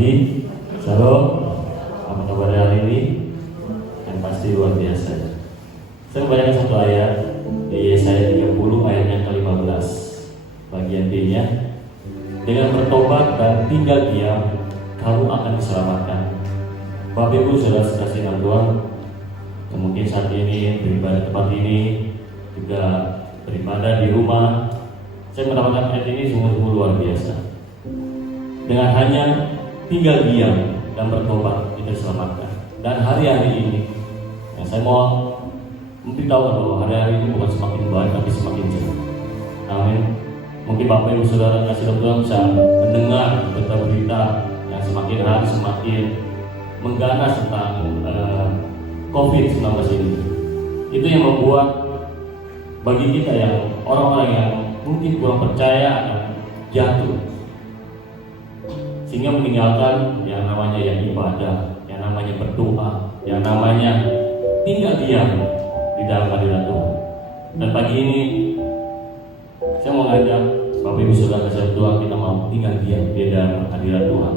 pagi, shalom. Apa kabar hari ini? Yang pasti luar biasa. Saya membacakan satu ayat di Yesaya 30 ayat yang ke-15. Bagian B-nya, dengan bertobat dan tinggal diam, kamu akan diselamatkan. Bapak Ibu saudara sekasih dalam Tuhan, mungkin saat ini beribadah di tempat ini, juga beribadah di rumah. Saya mendapatkan ayat ini sungguh-sungguh luar biasa. Dengan hanya tinggal diam dan bertobat, kita diselamatkan. Dan hari-hari ini, yang saya mau memberitahukan bahwa hari-hari ini bukan semakin baik, tapi semakin jelek. Amin. Mungkin Bapak Ibu Saudara kasih Tuhan bisa mendengar berita-berita yang semakin hari semakin mengganas tentang COVID-19 ini. Itu yang membuat bagi kita yang orang-orang yang mungkin kurang percaya jatuh, sehingga meninggalkan yang namanya ibadah, yang namanya berdoa, yang namanya tinggal diam di dalam hadirat Tuhan. Dan pagi ini saya mau ngajak Bapak Ibu Saudara kasih Tuhan, kita mau tinggal diam di dalam hadirat Tuhan.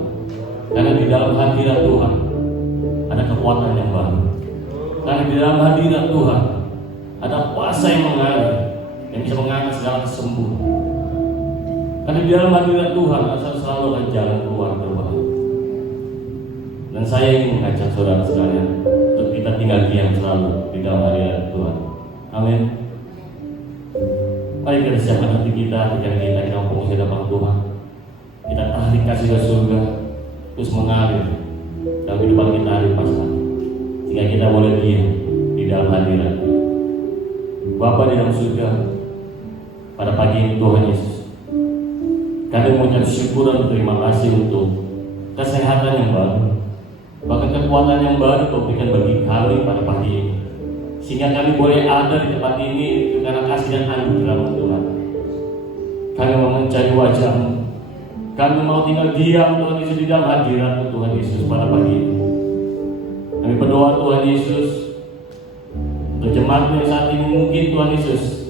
Karena di dalam hadirat Tuhan ada kekuatan yang baru. Karena di dalam hadirat Tuhan ada kuasa yang mengalir, yang bisa mengangkat segala kesembuhan. Karena di dalam hadirat Tuhan selalu ada jalan keluar terbaik. Dan saya ingin mengajak saudara sekalian untuk kita tinggal diam selalu di dalam hadirat Tuhan. Amin. Mari kita siapkan hati kita, pikiran kita ngomong di depan Tuhan. Kita tarik kasih ke surga, terus mengalir dalam kehidupan kita hari pasca, sehingga kita boleh diam di dalam hadirat Bapa di dalam surga. Pada pagi ini Tuhan Yesus, kami mengucap syukur dan terima kasih untuk kesehatan yang baru, bahkan kekuatan yang baru Kau berikan bagi kami pada pagi ini, sehingga kami boleh ada di tempat ini karena kasih dan anugerah Tuhan. Kami mau mencari wajah-Mu, kami mau tinggal diam Tuhan Yesus di dalam hadirat Tuhan Yesus pada pagi ini. Kami berdoa Tuhan Yesus untuk jemaat yang saat ini mungkin Tuhan Yesus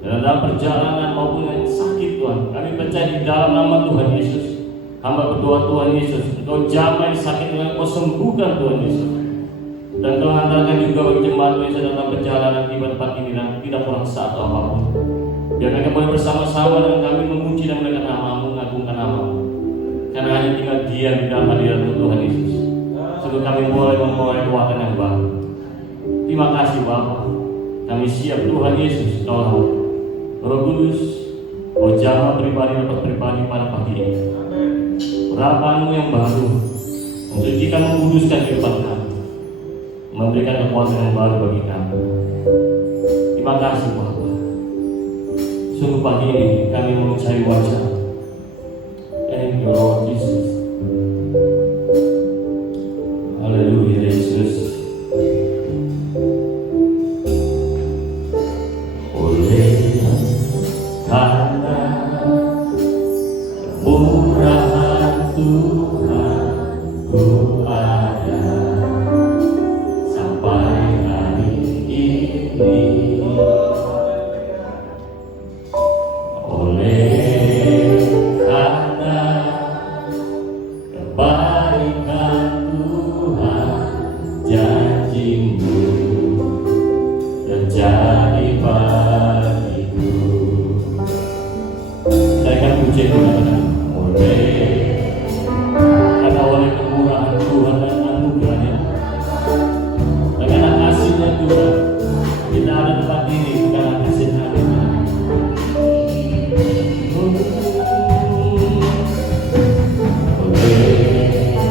dalam perjalanan maupun yang sakit Tuhan, kami percaya di dalam nama Tuhan Yesus. Hamba berdoa Tuhan Yesus, Engkau jamah sakit dengan Kau sembuhkan Tuhan Yesus. Dan Kau hantarkan juga bagi jemaat yang sedang dalam perjalanan di tempat ini dan tidak kurang satu apapun. Biar mereka boleh bersama-sama dengan kami memuji dan menekan nama-Mu, mengagungkan nama-Mu. Karena hanya tinggal diam di dalam hadirat Tuhan Yesus, sebelum kami boleh memulai kekuatan yang baru. Terima kasih Bapa. Kami siap Tuhan Yesus, Tolong Roh Kudus, Kau jamah pribadi dapat pribadi pada pagi ini. Urapan-Mu yang baru mensucikan, menguduskan kehidupan kami, memberikan kekuatan yang baru bagi kami. Terima kasih Bapa. Sungguh pagi ini kami mencari wajah. Thank you Lord Jesus. Haleluya Yesus. Karena kemurahan Tuhan ku ada sampai hari ini. Oleh karena kebaikan Tuhan, janji-Mu terjadi bagiku. Saya akan puji Tuhan karena oleh kemurahan Tuhan dan anugerahnya, karena kasih-Nya Tuhan, kita ada tempat ini karena kasih-Nya. Oleh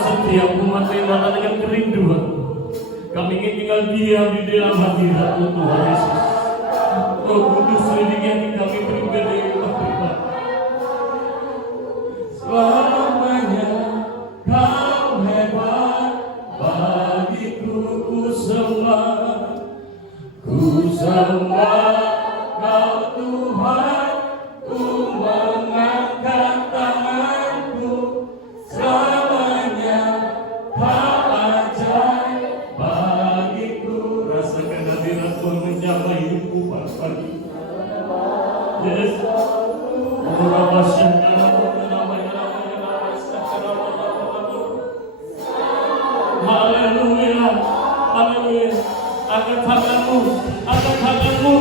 Setiap umat lewat dengan kerinduan, kami ingin tinggal diam di dalam hadirat Tuhan Yesus. Oh Kudus, selidiki kami pribadi, selamanya Kau hebat, bagiku ku sembah Kau Tuhan, ku mengangkat tanganku. Selamanya Kau ajaib bagiku. Rasakan hadirat Tuhan menjamah hidupku pagi. Yes. Haleluya, haleluya. Angkat tanganmu,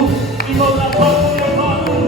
di bawah tahun yang baru.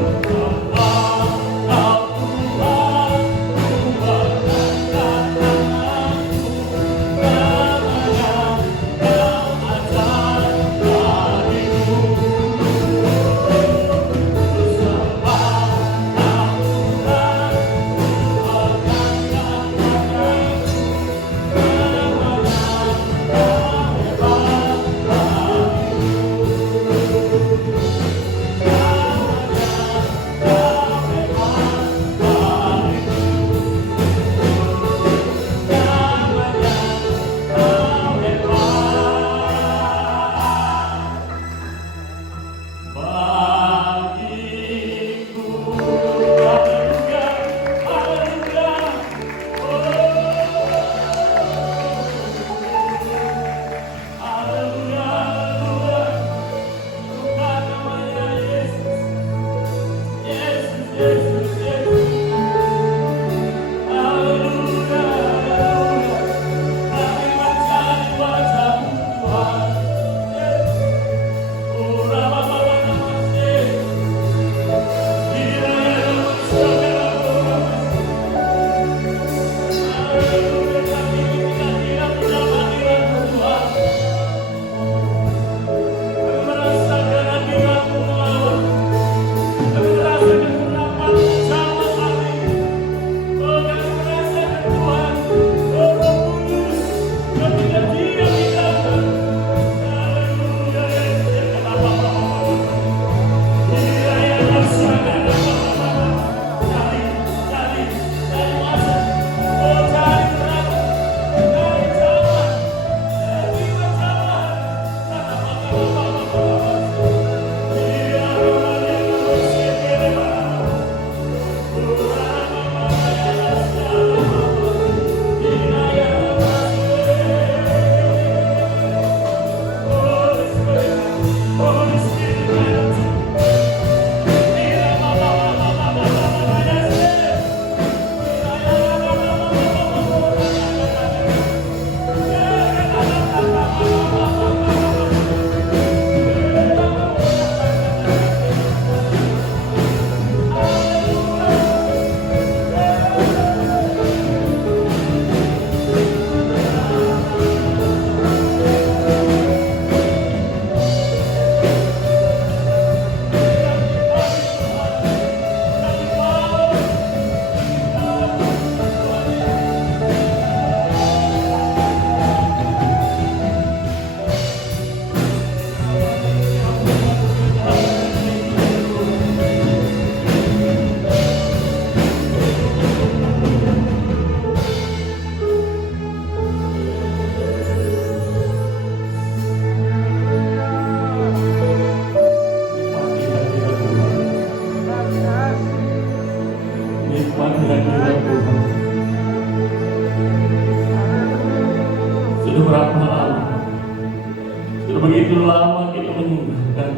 begitu lama kita meninggalkan.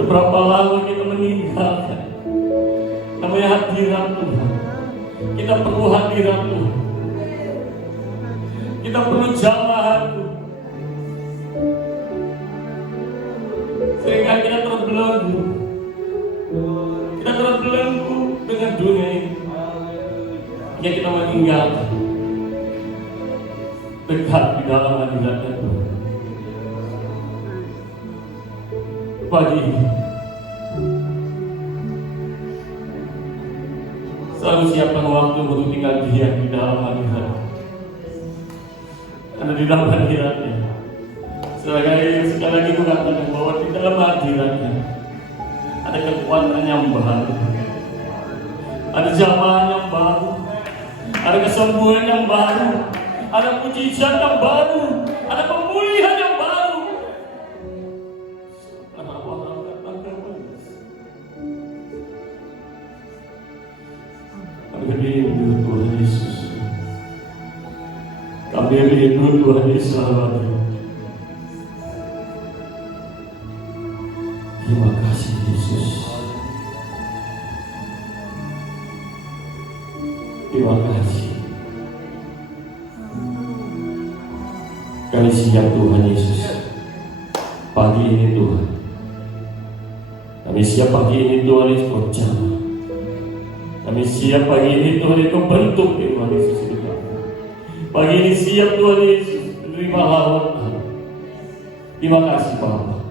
Berapa lama kita meninggalkan namanya hadirat Tuhan. Kita perlu hadirat Tuhan. Kita perlu jamaah Tuhan. Sehingga kita terbelenggu. Kita terbelenggu dengan dunia ini. Hingga kita meninggalkan dekat di dalam hadirat Tuhan. Pagi ini selalu siapkan waktu untuk tinggal diam di dalam hadirat. Karena di dalam hadiratnya, sekali lagi mengatakan bahwa di dalam hadiratnya ada kekuatan yang baru, ada jamaah yang baru, ada kesembuhan yang baru, ada mujizat yang baru, ada pemulihan yang baru. Kami rindu Tuhan Yesus. Kami rindu Tuhan Yesus. Terima kasih Yesus. Terima kasih. Kami siap Tuhan Yesus. Pagi ini Tuhan. Kami siap pagi ini Tuhan Yesus berjamaah. Kami siap pagi ini Tuhan Yesus bentuk Tuhan Yesus itu. Pagi ini siap Tuhan Yesus menerima lawatan. Terima kasih Bapa.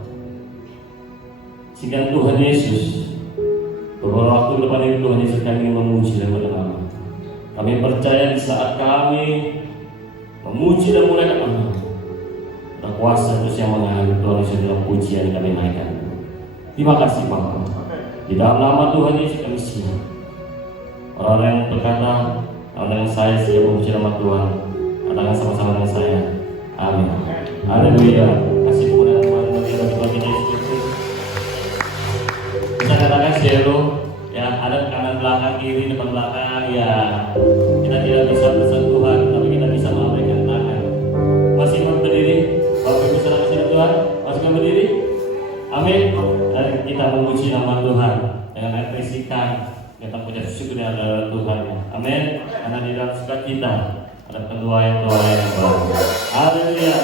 Sehingga Tuhan Yesus beberapa waktu depan ini Tuhan Yesus kami memuji dan berdoa. Kami percaya di saat kami memuji dan mulai nama, ada kuasa terus yang mengalir Tuhan Yesus dalam pujian yang kami naikkan. Terima kasih Bapa. Di dalam nama Tuhan Yesus kami siap. Orang yang berkata, orang yang saya siap memuji nama Tuhan, katakan sama-sama dengan saya. Amin. Haleluya. Kasih kemuliaan Tuhan bagi Tuhan kita Yesus Kristus. Bisa katakan shalom. Ya, ada kanan belakang, kiri, depan belakang. Ya, kita tidak bisa bersentuhan, tapi kita bisa melambaikan tangan. Masih berdiri, Bapak Ibu saudara kasih Tuhan, masih berdiri. Amin. Dan kita memuji nama Tuhan dengan ekspresikan kita punya syukur adalah Tuhan. Amin. Karena di dalam sukacita ada pendoa yang baru. Haleluya.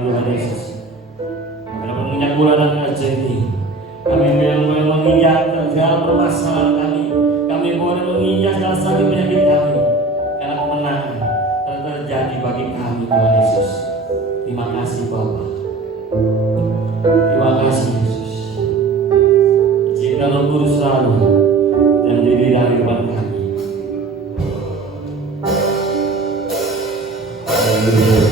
Tuhan Yesus. Kami dapat menginjak bola dan terjadi. Kami boleh menginjak segala permasalahan kami. Kami boleh menginjak segala sakit penyakit kami. Karena kemenangan telah terjadi bagi kami Tuhan Yesus. Terima kasih Bapa. Terima kasih Yesus. Izinkan Roh Kudus selalu dan diri dari depan kami. Hadirat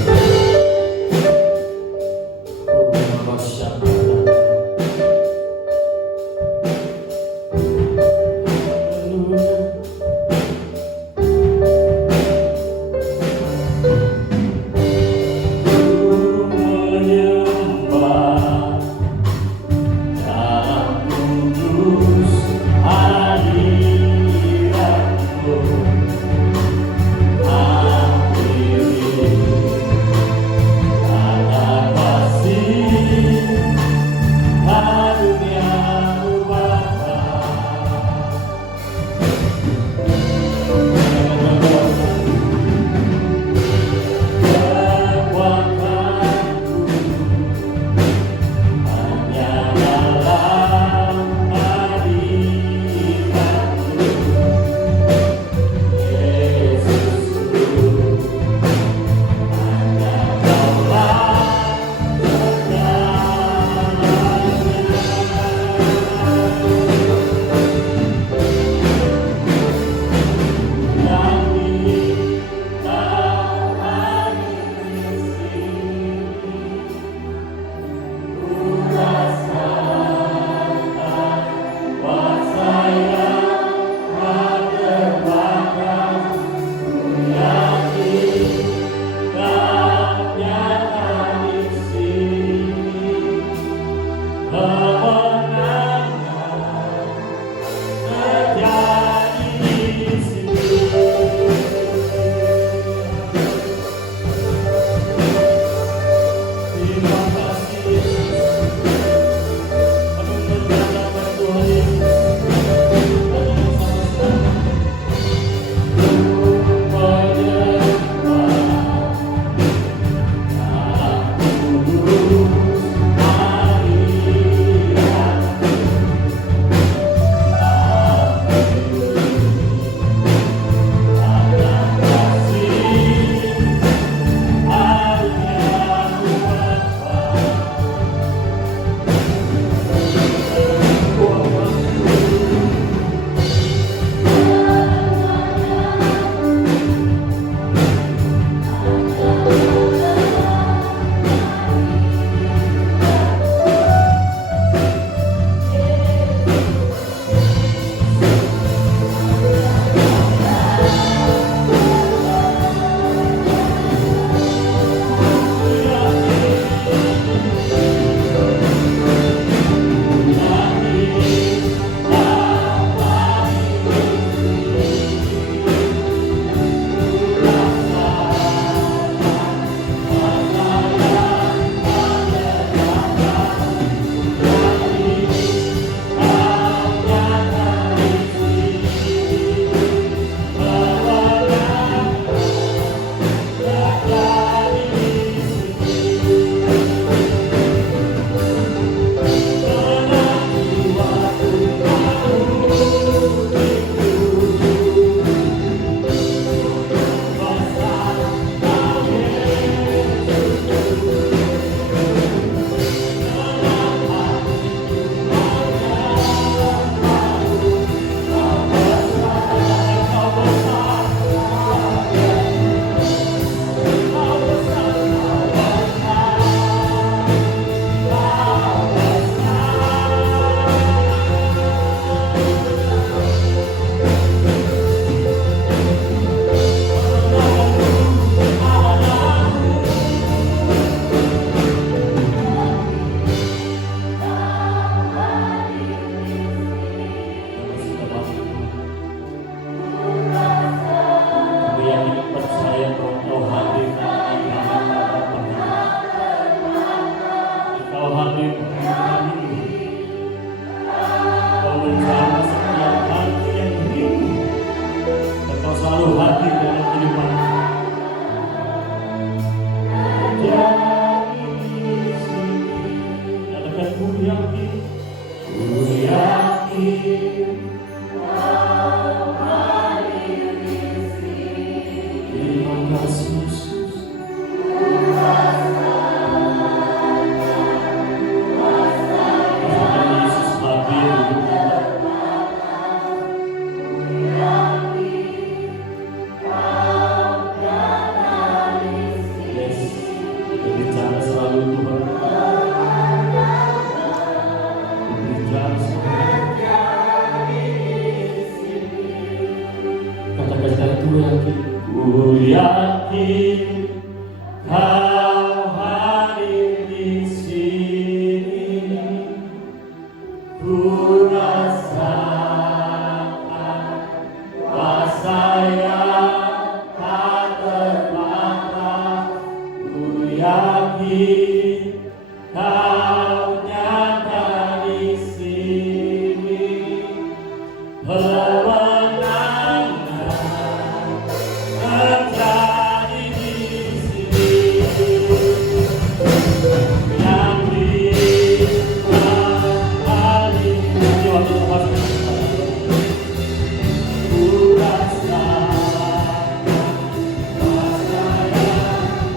ku yakin, Kau hadir di sini. Terima kasih Yesus. Yesus hadir di berbicara selalu Tuhan. Berbicara selalu. Katakan sekali, ku yakin, Kau hadir di sini. Ku rasakan kuasa yang tak terbatas. Ku yakin Kau nyata di sini. Kemenangan terjadi di sini. Yang dikali jiwa Tuhan. Ku rasakan kuasa yang tak terbatas.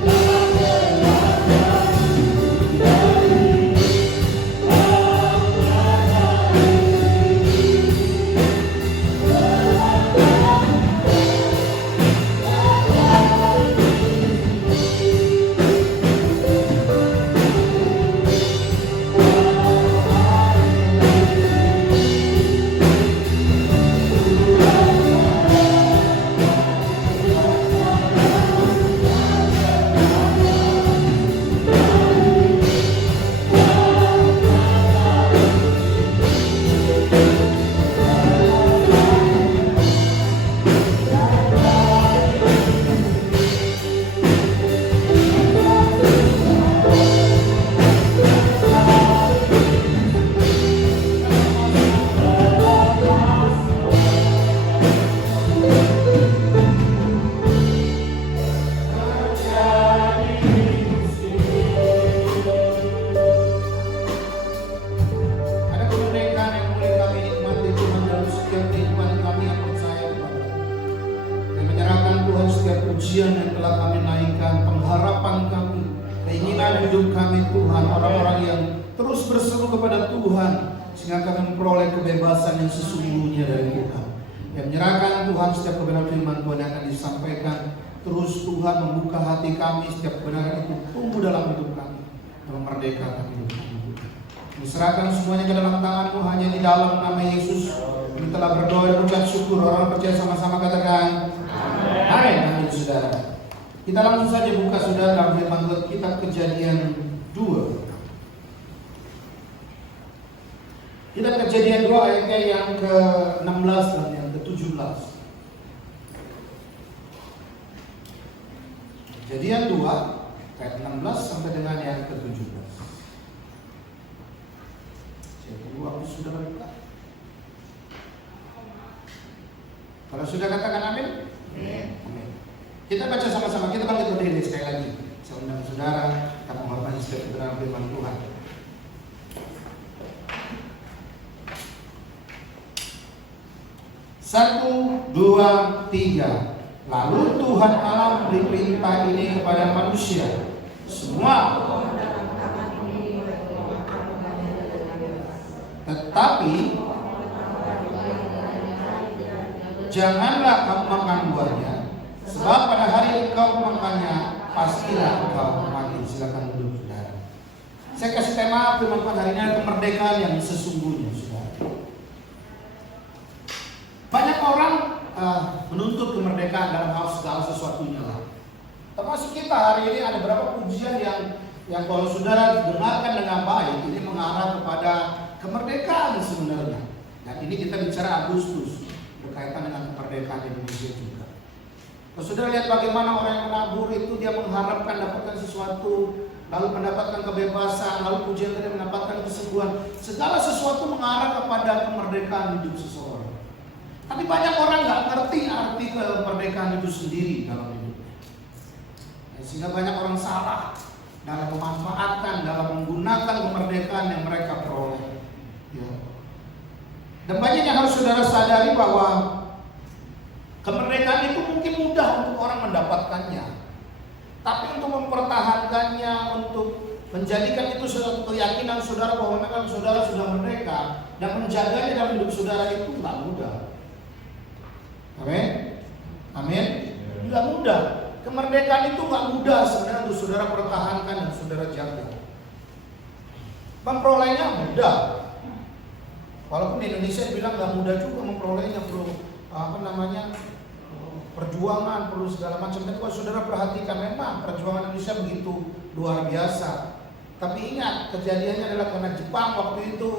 Ada kemerdekaan yang mulai kami nikmati Tuhan dalam setiap kehidupan kami yang percaya kepada Kami menyerahkan Tuhan setiap ujian yang telah kami naikkan, pengharapan kami, keinginan hidup kami Tuhan, orang-orang yang terus berseru kepada Tuhan sehingga kami memperoleh kebebasan yang sesungguhnya dari Tuhan. Yang menyerahkan Tuhan setiap kebenaran firman Tuhan yang akan disampaikan. Terus Tuhan membuka hati kami, setiap kebenaran itu tumbuh dalam hidup kami, memerdekakan hidup kami. Diserahkan semuanya ke dalam tangan-Mu hanya di dalam nama Yesus. Kami telah berdoa dan mengucap syukur. Orang percaya sama-sama katakan amin. Amin saudara. Kita langsung saja buka saudara dalam firman Tuhan kitab Kejadian 2. Kitab Kejadian 2 ayatnya yang ke-16 dan yang ke-17. Kejadian 2 ayat 16 sampai dengan yang ke-17. Saya tunggu waktu sudah buka. Kalau sudah katakan amin. Amin. Kita baca sama-sama, kita bangkit berdiri sekali lagi. Saya undang saudara, kita menghormati setiap kebenaran firman Tuhan. 1, 2, 3. Lalu Tuhan Allah memberi perintah ini kepada manusia. Semua tetapi janganlah kamu makan buahnya, sebab pada hari engkau makannya pastilah engkau mati. Silakan duduk saudara. Saya kasih tema firman Tuhan hari ini, kemerdekaan yang sesungguhnya saudara. Banyak orang menuntut kemerdekaan dalam hal segala sesuatunya lah. Termasuk kita hari ini ada beberapa pujian yang kalau saudara dengarkan dengan baik ini mengarah kepada kemerdekaan sebenarnya. Dan ini kita bicara Agustus berkaitan dengan kemerdekaan Indonesia juga. Kalau saudara lihat bagaimana orang yang menabur itu dia mengharapkan dapatkan sesuatu, lalu mendapatkan kebebasan, lalu pujian tadi mendapatkan kesembuhan. Segala sesuatu mengarah kepada kemerdekaan hidup seseorang. Tapi banyak orang nggak ngerti arti kemerdekaan itu sendiri dalam hidup. Sehingga banyak orang salah dalam memanfaatkan, dalam menggunakan kemerdekaan yang mereka peroleh. Ya. Dan banyak yang harus saudara sadari bahwa kemerdekaan itu mungkin mudah untuk orang mendapatkannya, tapi untuk mempertahankannya, untuk menjadikan itu suatu keyakinan saudara bahwa memang saudara sudah merdeka dan menjaganya dalam hidup saudara itu nggak mudah. Amin, amin. Nggak mudah. Kemerdekaan itu nggak mudah sebenarnya untuk saudara pertahankan dan saudara jaga. Memperolehnya mudah. Walaupun di Indonesia bilang nggak mudah juga memperolehnya, perlu perjuangan, perlu segala macam. Tapi kalau saudara perhatikan, memang perjuangan Indonesia begitu luar biasa. Tapi ingat, kejadiannya adalah karena Jepang waktu itu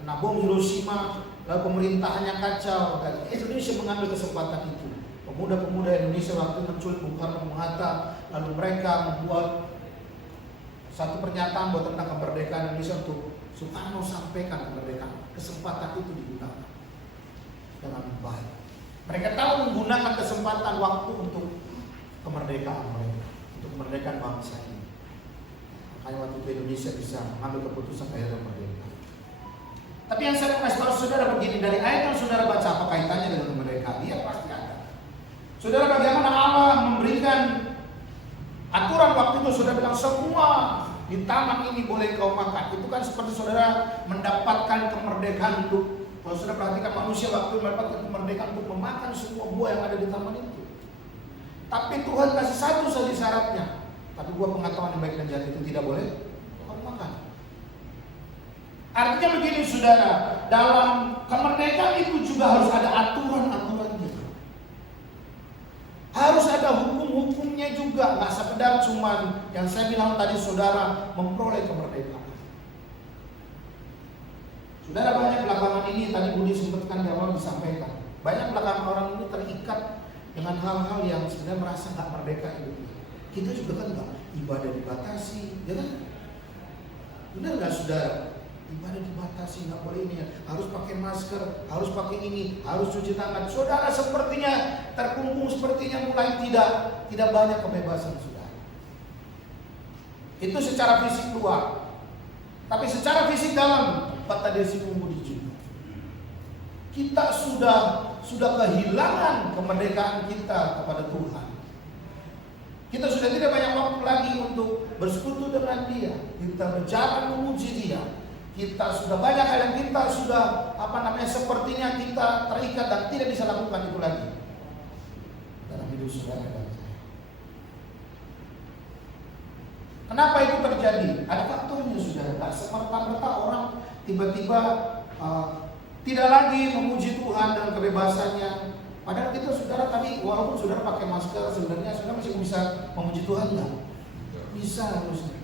kena bom Hiroshima, lalu pemerintahannya kacau, dan Indonesia mengambil kesempatan itu. Pemuda-pemuda Indonesia waktu menculik Bung Karno, Bung Hatta, lalu mereka membuat satu pernyataan buat tentang kemerdekaan Indonesia untuk Soekarno sampaikan kemerdekaan. Kesempatan itu digunakan dengan baik. Mereka tahu menggunakan kesempatan waktu untuk kemerdekaan mereka, untuk kemerdekaan bangsa ini. Makanya waktu itu Indonesia bisa mengambil keputusan akhirnya merdeka. Tapi yang saya kasih tahu saudara begini, dari ayat yang saudara baca apa kaitannya dengan kemerdekaan? Dia pasti ada. Saudara, bagaimana Allah memberikan aturan waktu itu, saudara bilang semua di taman ini boleh kau makan. Itu kan seperti saudara mendapatkan kemerdekaan untuk, kalau saudara perhatikan manusia waktu mendapatkan kemerdekaan untuk memakan semua buah yang ada di taman itu. Tapi Tuhan kasih satu saja syaratnya. Tapi buah pengetahuan yang baik dan jahat itu tidak boleh kau makan. Artinya begini saudara, dalam kemerdekaan itu juga harus ada aturan-aturannya. Harus ada hukum-hukumnya juga, nggak sekedar cuman yang saya bilang tadi saudara memperoleh kemerdekaan. Saudara, banyak belakangan ini, tadi Budi sempatkan di awal disampaikan, banyak belakangan orang ini terikat dengan hal-hal yang sebenarnya merasa nggak merdeka hidupnya. Kita juga kan nggak, ibadah dibatasi, ya kan? Benar nggak saudara? Ibadah dibatasi, nggak boleh ini, harus pakai masker, harus pakai ini, harus cuci tangan. Saudara sepertinya terkungkung, sepertinya mulai tidak banyak kebebasan saudara. Itu secara fisik luar, tapi secara fisik dalam, kata Desi Budi juga. Kita sudah kehilangan kemerdekaan kita kepada Tuhan. Kita sudah tidak banyak waktu lagi untuk bersekutu dengan Dia. Kita berjalan memuji Dia. Kita sudah banyak hal yang kita sudah sepertinya kita terikat dan tidak bisa lakukan itu lagi dalam hidup saudara dan saya. Kenapa itu terjadi? Ada faktornya saudara. Tak semerta-merta orang tiba-tiba tidak lagi memuji Tuhan dan kebebasannya. Padahal kita saudara tadi, walaupun saudara pakai masker, sebenarnya saudara masih bisa memuji Tuhan nggak? Bisa harusnya.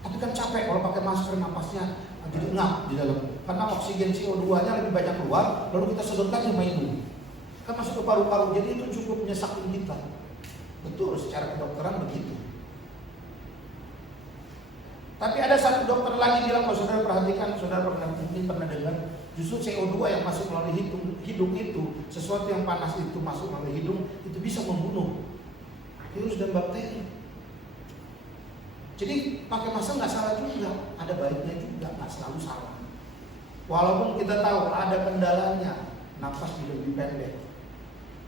Tapi kan capek kalau pakai masker, napasnya jadi ngap di dalam, karena oksigen CO2-nya lebih banyak keluar, lalu kita sedotkan sama hidung, kan masuk ke paru-paru, jadi itu cukup menyesakin kita. Betul, secara kedokteran begitu. Tapi ada satu dokter lagi bilang, kalau saudara perhatikan, saudara mungkin pernah dengar, justru CO2 yang masuk melalui hidung itu, sesuatu yang panas itu masuk melalui hidung, itu bisa membunuh virus dan bakteri. Jadi pakai masker nggak salah juga, ada baiknya juga, nggak selalu salah. Walaupun kita tahu ada kendalanya, napas jadi lebih pendek,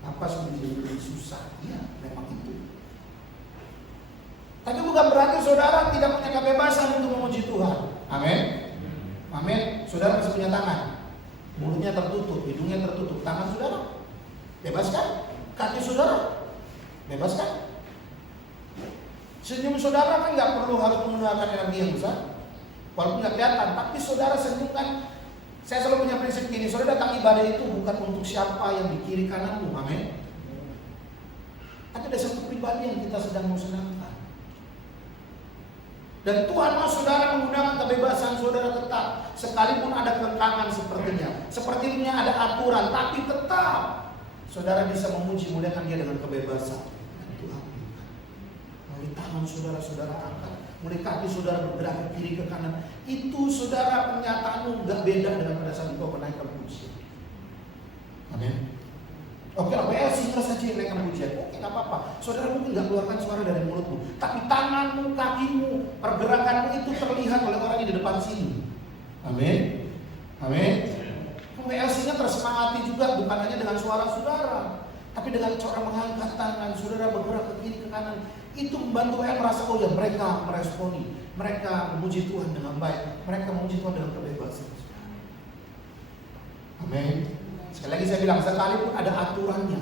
napas menjadi lebih susah, ya memang itu. Tapi bukan berarti saudara tidak punya kebebasan untuk memuji Tuhan. Amin, amin. Saudara masih punya tangan, mulutnya tertutup, hidungnya tertutup, tangan saudara bebas kan? Kaki saudara bebas kan? Senyum saudara kan nggak perlu harus menggunakan energi yang besar, walaupun nggak kelihatan. Tapi saudara senyum kan, saya selalu punya prinsip gini, saudara datang ibadah itu bukan untuk siapa yang di kiri kananmu, amin. Tapi ada satu pribadi yang kita sedang mau senangkan. Dan Tuhan mau saudara menggunakan kebebasan saudara tetap, sekalipun ada kekangan sepertinya ada aturan, tapi tetap saudara bisa memuji muliakan Dia dengan kebebasan. Tangan saudara angkat, mulai kaki saudara bergerak ke kiri ke kanan. Itu saudara pernyataanmu nggak beda dengan pada saat engkau menaikkan pujian. Amin. Oke lah, PL singgah saja naikkan pujian. Oke, nggak apa-apa. Saudara mungkin nggak keluarkan suara dari mulutmu, tapi tanganmu, kakimu, pergerakanmu itu terlihat oleh orang yang di depan sini. Amin. Amin. WLC-nya tersemangati juga bukan hanya dengan suara saudara, tapi dengan cara mengangkat tangan, saudara bergerak ke kiri ke kanan. Itu membantu WL merasa, oh ya, mereka meresponi, mereka memuji Tuhan dengan baik, mereka memuji Tuhan dengan kebebasan. Amin. Sekali lagi saya bilang, sekalipun ada aturannya,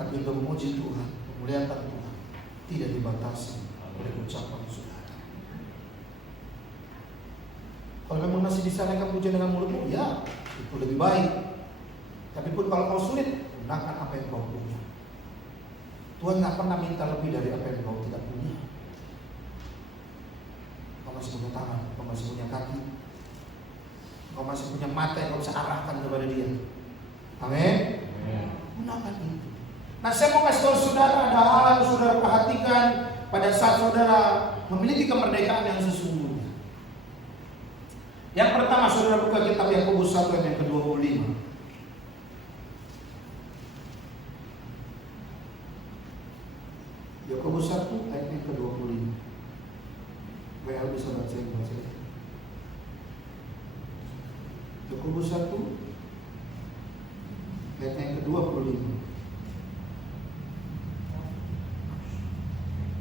tapi untuk memuji Tuhan, memuliakan Tuhan, tidak dibatasi oleh ucapan saudara. Kalau memang masih bisa naikkan pujian dengan mulutmu, ya itu lebih baik. Tapi pun kalau kau sulit, gunakan apa yang kau punya. Tuhan nggak pernah minta lebih dari apa yang kau tidak punya. Kau masih punya tangan, kau masih punya kaki, kau masih punya mata yang kau bisa arahkan kepada Dia. Amin. Gunakan itu. Nah, saya mau kasih tahu saudara, ada hal yang saudara perhatikan pada saat saudara memiliki kemerdekaan yang sesungguhnya. Yang pertama, saudara buka kitab Yakobus 1 ayat yang ke-25. Yakobus 1 ayat yang ke-25. WL bisa baca yang baca. Yakobus 1 ayat yang ke-25.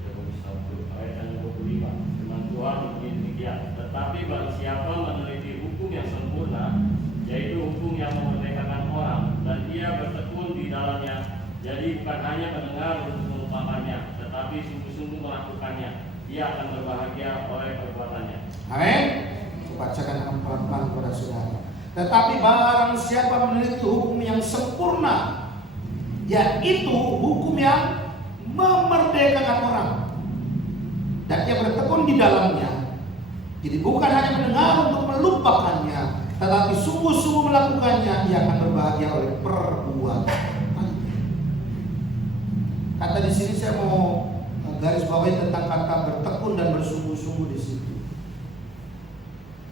Yakobus 1 ayat yang ke-25. Firman Tuhan demikian. Tetapi barang siapa meneliti hukum yang sempurna, yaitu hukum yang memerdekakan orang, dan ia bertekun di dalamnya, jadi bukan hanya mendengar untuk melupakannya, tetapi sungguh-sungguh melakukannya, ia akan berbahagia oleh perbuatannya. Amin. Bacakan dengan pelan-pelan kepada saudara. Tetapi barang siapa meneliti hukum yang sempurna, yaitu hukum yang memerdekakan orang, dan ia bertekun di dalamnya, jadi bukan hanya mendengar untuk melupakannya, tetapi sungguh-sungguh melakukannya, ia akan berbahagia oleh perbuatan. Kata di sini saya mau garis bawahi tentang kata bertekun dan bersungguh-sungguh di situ.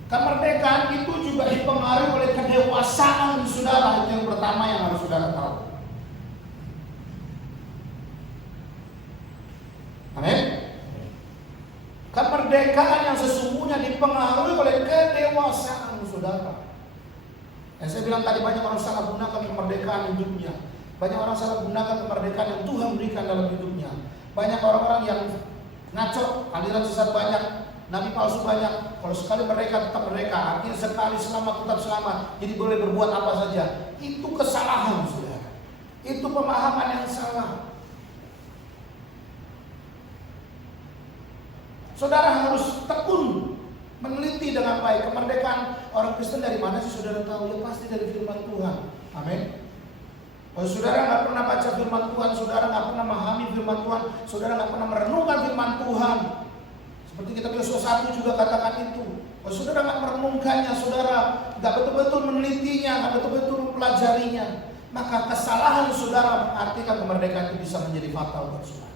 Kemerdekaan itu juga dipengaruhi oleh kedewasaan saudara. Itu yang pertama yang harus saudara tahu. Amin. Kemerdekaan yang sesungguhnya dipengaruhi oleh kedewasaan saudara. Yang saya bilang tadi, banyak orang salah gunakan kemerdekaan hidupnya. Banyak orang salah gunakan kemerdekaan yang Tuhan berikan dalam hidupnya. Banyak orang-orang yang ngaco, aliran sesat banyak, nabi palsu banyak. Kalau sekali mereka tetap mereka, artinya sekali selamat tetap selamat, jadi boleh berbuat apa saja. Itu kesalahan saudara. Itu pemahaman yang salah. Saudara harus tekun meneliti dengan baik kemerdekaan orang Kristen dari mana sih saudara tahu? Ya pasti dari firman Tuhan. Amin. Kalau saudara nggak pernah baca firman Tuhan, saudara nggak pernah memahami firman Tuhan, saudara nggak pernah merenungkan firman Tuhan. Seperti kitab Yosua 1 juga katakan itu. Kalau saudara nggak merenungkannya, saudara nggak betul-betul menelitinya, nggak betul-betul mempelajarinya, maka kesalahan saudara mengartikan kemerdekaan itu bisa menjadi fatal buat saudara.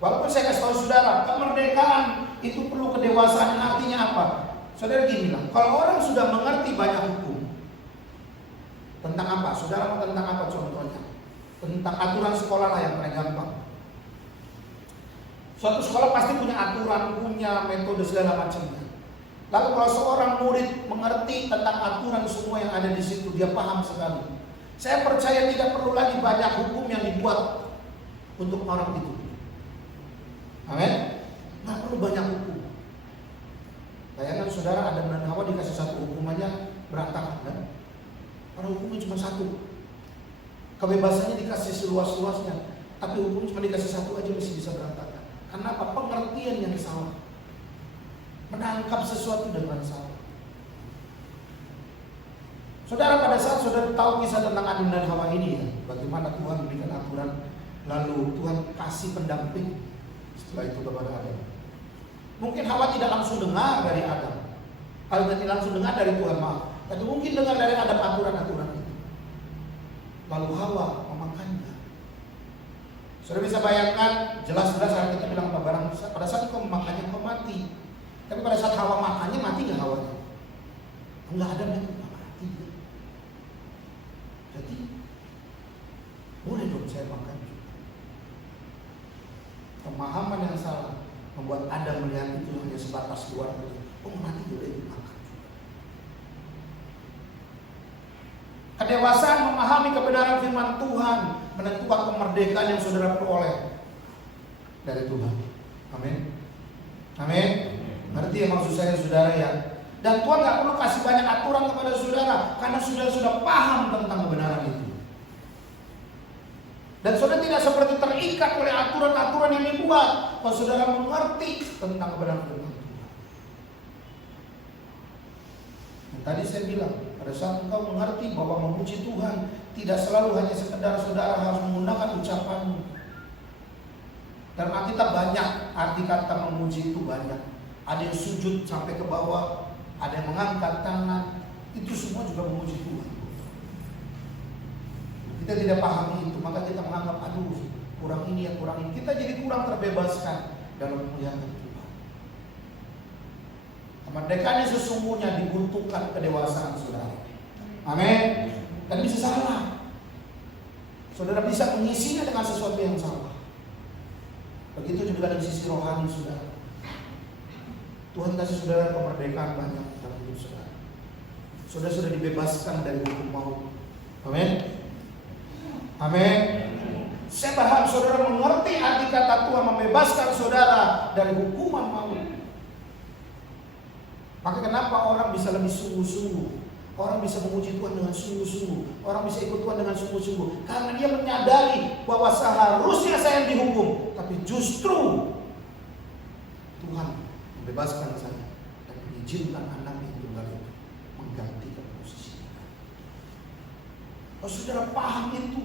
Walaupun saya kasih tahu saudara, kemerdekaan itu perlu kedewasaan. Artinya apa? Saudara gini lah, kalau orang sudah mengerti banyak hukum, tentang apa? Saudara mau tentang apa contohnya? Tentang aturan sekolah lah yang paling gampang. Suatu sekolah pasti punya aturan, punya metode segala macamnya. Lalu kalau seorang murid mengerti tentang aturan semua yang ada di situ, dia paham sekali. Saya percaya tidak perlu lagi banyak hukum yang dibuat untuk orang itu. Amin. Nggak perlu banyak hukum. Bayangkan saudara, Adam dan Hawa dikasih satu hukumannya berantakan kan? Karena hukumnya cuma satu. Kebebasannya dikasih seluas-luasnya, tapi hukum cuma dikasih satu aja masih bisa berantakan. Karena apa? Pengertian yang salah. Menangkap sesuatu dengan salah. Saudara, pada saat saudara tahu kisah tentang Adam dan Hawa ini ya, bagaimana Tuhan memberikan aturan, lalu Tuhan kasih pendamping setelah itu kepada Adam. Mungkin Hawa tidak langsung dengar dari Adam, kalau tidak langsung dengar dari Tuhan, maaf, tapi mungkin dengar dari Adam aturan-aturan itu. Lalu Hawa memakannya. Saudara bisa bayangkan, jelas-jelas hari kita bilang apa, barang pada saat kau memakannya kau mati. Tapi pada saat Hawa makannya, mati nggak Hawanya? Enggak, Adam itu nggak mati. Jadi membuat Anda melihat itu hanya sebatas luar. Oh, mati boleh dimakan. Kedewasaan memahami kebenaran firman Tuhan menentukan kemerdekaan yang saudara peroleh dari Tuhan. Amin. Amin. Ngerti ya maksud saya saudara ya? Dan Tuhan gak perlu kasih banyak aturan kepada saudara, karena saudara sudah paham tentang kebenaran itu. Dan saudara tidak seperti terikat oleh aturan-aturan yang dibuat. Kalau saudara mengerti tentang kebenaran firman Tuhan. Dan tadi saya bilang, pada saat engkau mengerti bahwa memuji Tuhan tidak selalu hanya sekedar saudara harus menggunakan ucapanmu. Dalam Alkitab banyak arti kata memuji itu banyak. Ada yang sujud sampai ke bawah, ada yang mengangkat tangan. Itu semua juga memuji Tuhan. Kita tidak pahami itu, maka kita menganggap aduh kurang ini ya kurang ini. Kita jadi kurang terbebaskan dalam memuliakan Tuhan. Kemerdekaan yang sesungguhnya dibutuhkan kedewasaan saudara. Amin. Dan bisa salah. Saudara bisa mengisinya dengan sesuatu yang salah. Begitu juga dari sisi rohani saudara. Tuhan kasih saudara kemerdekaan banyak dalam hidup saudara. Saudara sudah dibebaskan dari hukum maut. Amin. Amin. Saya berharap saudara mengerti arti kata Tuhan membebaskan saudara dari hukuman maut. Maka kenapa orang bisa lebih sungguh-sungguh? Orang bisa memuji Tuhan dengan sungguh-sungguh. Orang bisa ikut Tuhan dengan sungguh-sungguh. Karena dia menyadari bahwa seharusnya saya yang dihukum, tapi justru Tuhan membebaskan saya dan mengizinkan anak yang tunggal itu menggantikan posisi. Kalau saudara paham itu,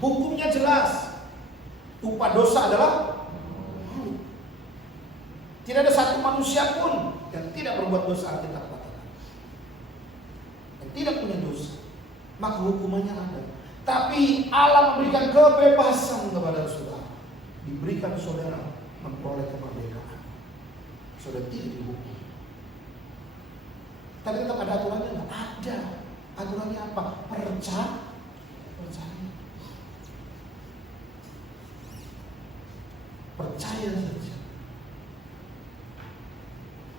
hukumnya jelas. Upah dosa adalah maut. Tidak ada satu manusia pun yang tidak berbuat dosa, Alkitab katakan. Yang tidak punya dosa, maka hukumannya ada. Tapi Allah memberikan kebebasan kepada saudara. Diberikan saudara memperoleh kemerdekaan. Saudara tidak dihukum. Tapi tetap ada aturannya nggak? Ada. Aturannya apa? Percaya. Percaya saja.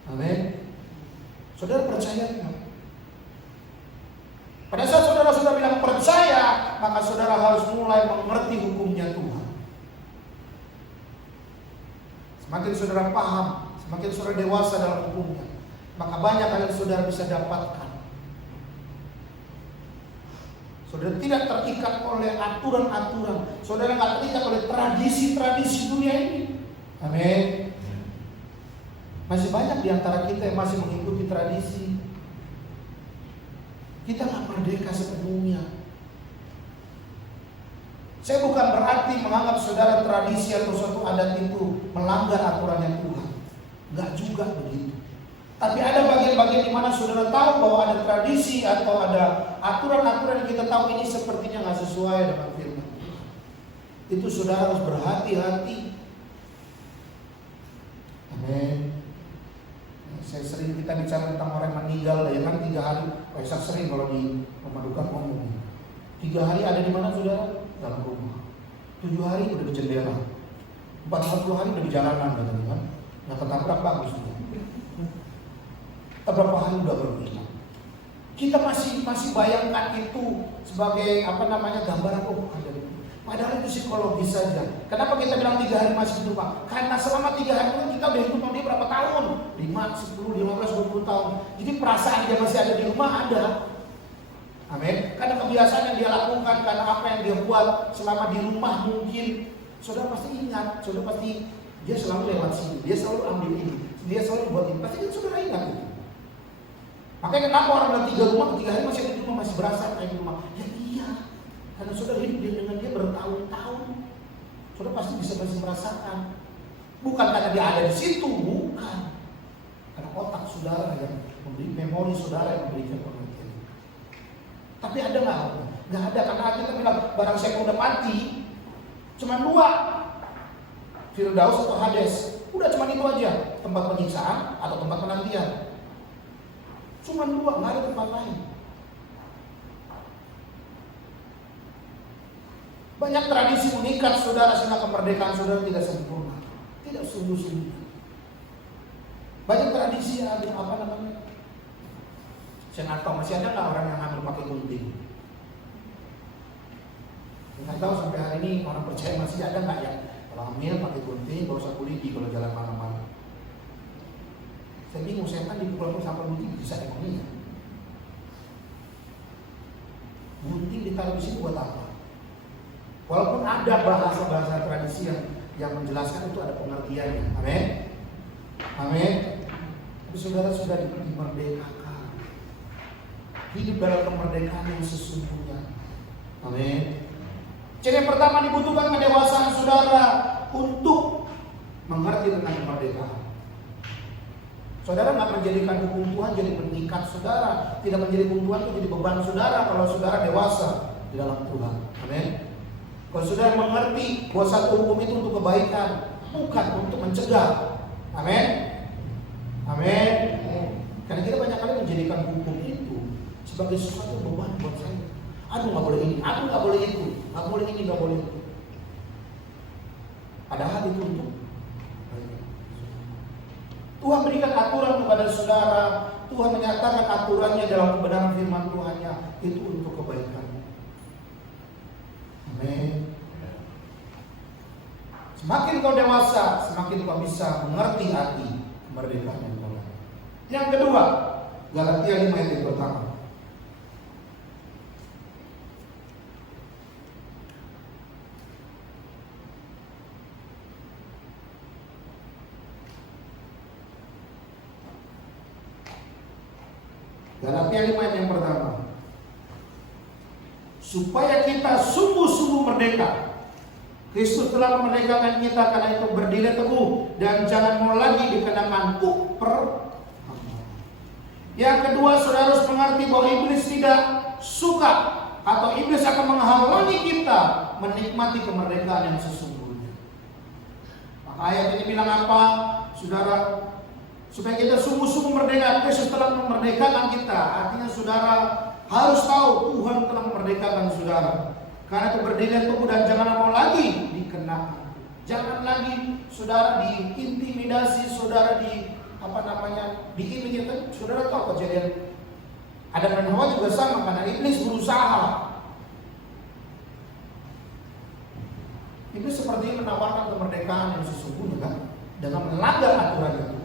Amin. Saudara percaya nggak? Pada saat saudara sudah bilang percaya, maka saudara harus mulai mengerti hukumnya Tuhan. Semakin saudara paham, semakin saudara dewasa dalam hukumnya, maka banyak hal yang saudara bisa dapatkan. Saudara tidak terikat oleh aturan-aturan. Saudara nggak terikat oleh tradisi-tradisi dunia ini. Amin. Masih banyak di antara kita yang masih mengikuti tradisi. Kita nggak merdeka sepenuhnya. Saya bukan berarti menganggap saudara tradisi atau suatu adat itu melanggar aturannya Tuhan. Nggak juga begitu. Tapi ada bagian-bagian di mana saudara tahu bahwa ada tradisi atau ada aturan-aturan yang kita tahu ini sepertinya nggak sesuai dengan firman Tuhan. Itu saudara harus berhati-hati. Amin. Saya sering kita bicara tentang orang yang meninggal, ya kan 3 hari. Saya sering kalau di rumah duka ngomong. 3 hari ada di mana saudara? Dalam rumah. 7 hari udah di jendela. 40 hari udah di jalanan katanya kan. Nggak ketabrak bagus. Beberapa hari udah berhilang. Kita masih bayangkan itu sebagai gambaran ada. Padahal itu psikologis saja. Kenapa kita bilang 3 hari masih hidup Pak? Karena selama 3 hari itu kita udah hidup sama dia berapa tahun? 5, 10, 15, 20 tahun. Jadi perasaan dia masih ada di rumah ada. Amin. Karena kebiasaan yang dia lakukan, karena apa yang dia buat selama di rumah mungkin. Saudara pasti ingat, saudara pasti dia selalu lewat sini, dia selalu ambil ini, dia selalu buat ini. Pasti kan saudara ingat itu. Makanya kenapa orang udah 3 rumah, 3 hari masih ada di rumah, masih berasa kayak di rumah. Ya iya. Karena saudara hidup dengan dia bertahun-tahun, saudara pasti bisa masih merasakan. Bukan karena dia ada di situ, bukan. Karena otak saudara yang memberi memori saudara yang memberikan pengertian. Tapi ada nggak? Nggak ada, karena kita bilang barang saya udah mati, cuma 2, Firdaus atau Hades. Udah cuma itu aja, tempat penyiksaan atau tempat penantian. Cuma 2, nggak ada tempat lain. Banyak tradisi mengikat saudara sehingga kemerdekaan saudara tidak sempurna. Tidak sesungguh-sungguhnya. Banyak tradisi ada apa namanya? Saya nggak tahu masih ada nggak orang yang hamil pakai gunting? Nggak tahu sampai hari ini orang percaya masih ada nggak yang kalau hamil pakai gunting, nggak usah kuliti kalau jalan mana-mana. Saya bingung, saya kan dipukul sampai gunting bisa emang iya? Gunting ditaruh di sini buat apa? Walaupun ada bahasa-bahasa tradisi yang menjelaskan itu ada pengertiannya. Amin. Amin. Tapi saudara sudah dimerdekakan. Hidup dalam kemerdekaan yang sesungguhnya. Amin. Jadi yang pertama dibutuhkan kedewasaan saudara untuk mengerti tentang kemerdekaan. Saudara nggak menjadikan hukum Tuhan jadi mengikat saudara, tidak menjadi hukum Tuhan itu jadi beban saudara kalau saudara dewasa di dalam Tuhan. Amin. Kalau saudara mengerti bahwa satu hukum itu untuk kebaikan, bukan untuk mencegah. Amin. Amin. Karena kita banyak kali menjadikan hukum itu sebagai sesuatu beban buat saya. Aduh nggak boleh ini, aduh nggak boleh itu, nggak boleh ini, nggak boleh itu. Padahal itu untuk Tuhan berikan aturan kepada saudara. Tuhan menyatakan aturannya dalam kebenaran firman Tuhannya itu untuk kebaikan. Amin. Semakin kau dewasa, semakin kau bisa mengerti arti kemerdekaan yang kau lakukan. Yang kedua, Galatia 5 ayat yang pertama. Galatia 5 ayat yang pertama. Supaya kita sungguh-sungguh merdeka. Kristus telah memerdekakan kita, karena itu berdiri teguh dan jangan mau lagi dikenakan upper. Yang kedua, saudara harus mengerti bahwa iblis tidak suka atau iblis akan menghalangi kita menikmati kemerdekaan yang sesungguhnya. Maka ayat ini bilang apa? Saudara, supaya kita sungguh-sungguh merdeka. Kristus telah memerdekakan kita. Artinya saudara harus tahu Tuhan telah memerdekakan saudara. Karena itu berdiri teguh dan jangan mau lagi dikenakan. Jangan lagi saudara diintimidasi, saudara diintimidasi. Saudara tahu kejadian Adam dan Hawa juga sama, karena iblis berusaha. Iblis seperti menawarkan kemerdekaan yang sesungguhnya kan, dengan melanggar aturan itu.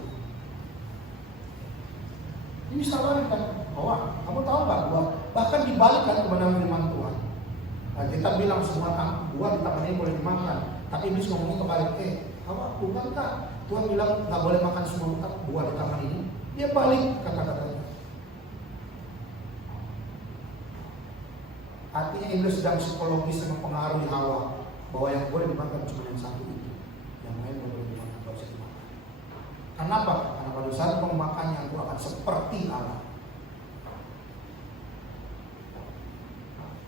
Ini salah kan? Hawa, kamu tahu nggak bahwa bahkan dibalikkan kebenaran firman Tuhan. Nah, kita bilang semua buah di taman ini boleh dimakan, tapi iblis ngomongnya kebalik. Hawa, bukankah Tuhan bilang nggak boleh makan semua buah di taman ini? Dia balik kata-katanya. Artinya iblis sedang psikologis mempengaruhi Hawa bahwa yang boleh dimakan cuma yang satu itu, yang lain boleh dimakan, nggak usah dimakan. Kenapa? Karena pada saat kamu makannya aku akan seperti Allah.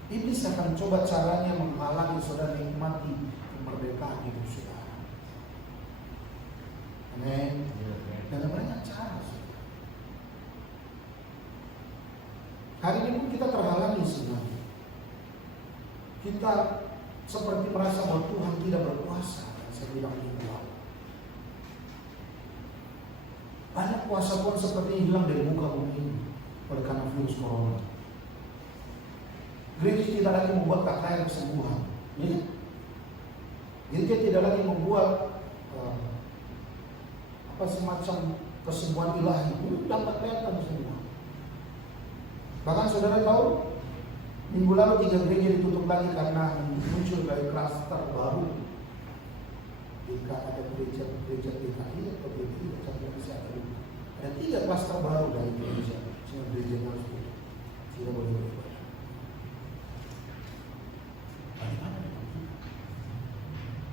Iblis akan coba caranya menghalangi saudara nikmati kemerdekaan hidup saudara. Amin. Dengan banyak cara. Hari ini pun kita terhalangi sebenarnya. Kita seperti merasa bahwa Tuhan tidak berkuasa. Saya bilang itu. Banyak kuasa pun seperti hilang dari muka bumi ini oleh karena virus corona. Gereja tidak lagi membuat kakak kesembuhan, ya? Gereja tidak lagi membuat semacam kesembuhan ilahi. Udah nggak kelihatan semua. Bahkan saudara tahu, minggu lalu 3 gereja ditutup lagi karena muncul dari klaster baru. Jika ada gereja PKI atau PKI atau kesehatan, ada 3 klaster baru dari gereja. Sehingga gereja harus tidak boleh berubah.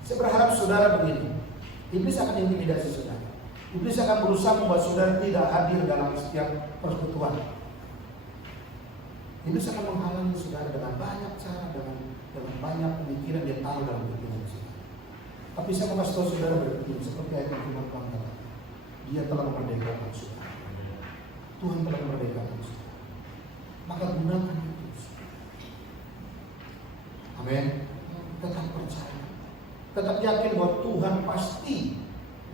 Saya berharap saudara begini, iblis akan intimidasi saudara. Iblis akan berusaha membuat saudara tidak hadir dalam setiap persekutuan. Iblis akan menghalangi saudara dengan banyak cara, dengan banyak pemikiran dia taruh dalam pikiran saudara. Tapi saya mau kasih tahu saudara berpikir seperti ayat yang firman Tuhan kata, Dia telah memerdekakan saudara. Tuhan telah memerdekakan saudara. Maka gunakan itu. Amin. Tetap percaya. Tetap yakin bahwa Tuhan pasti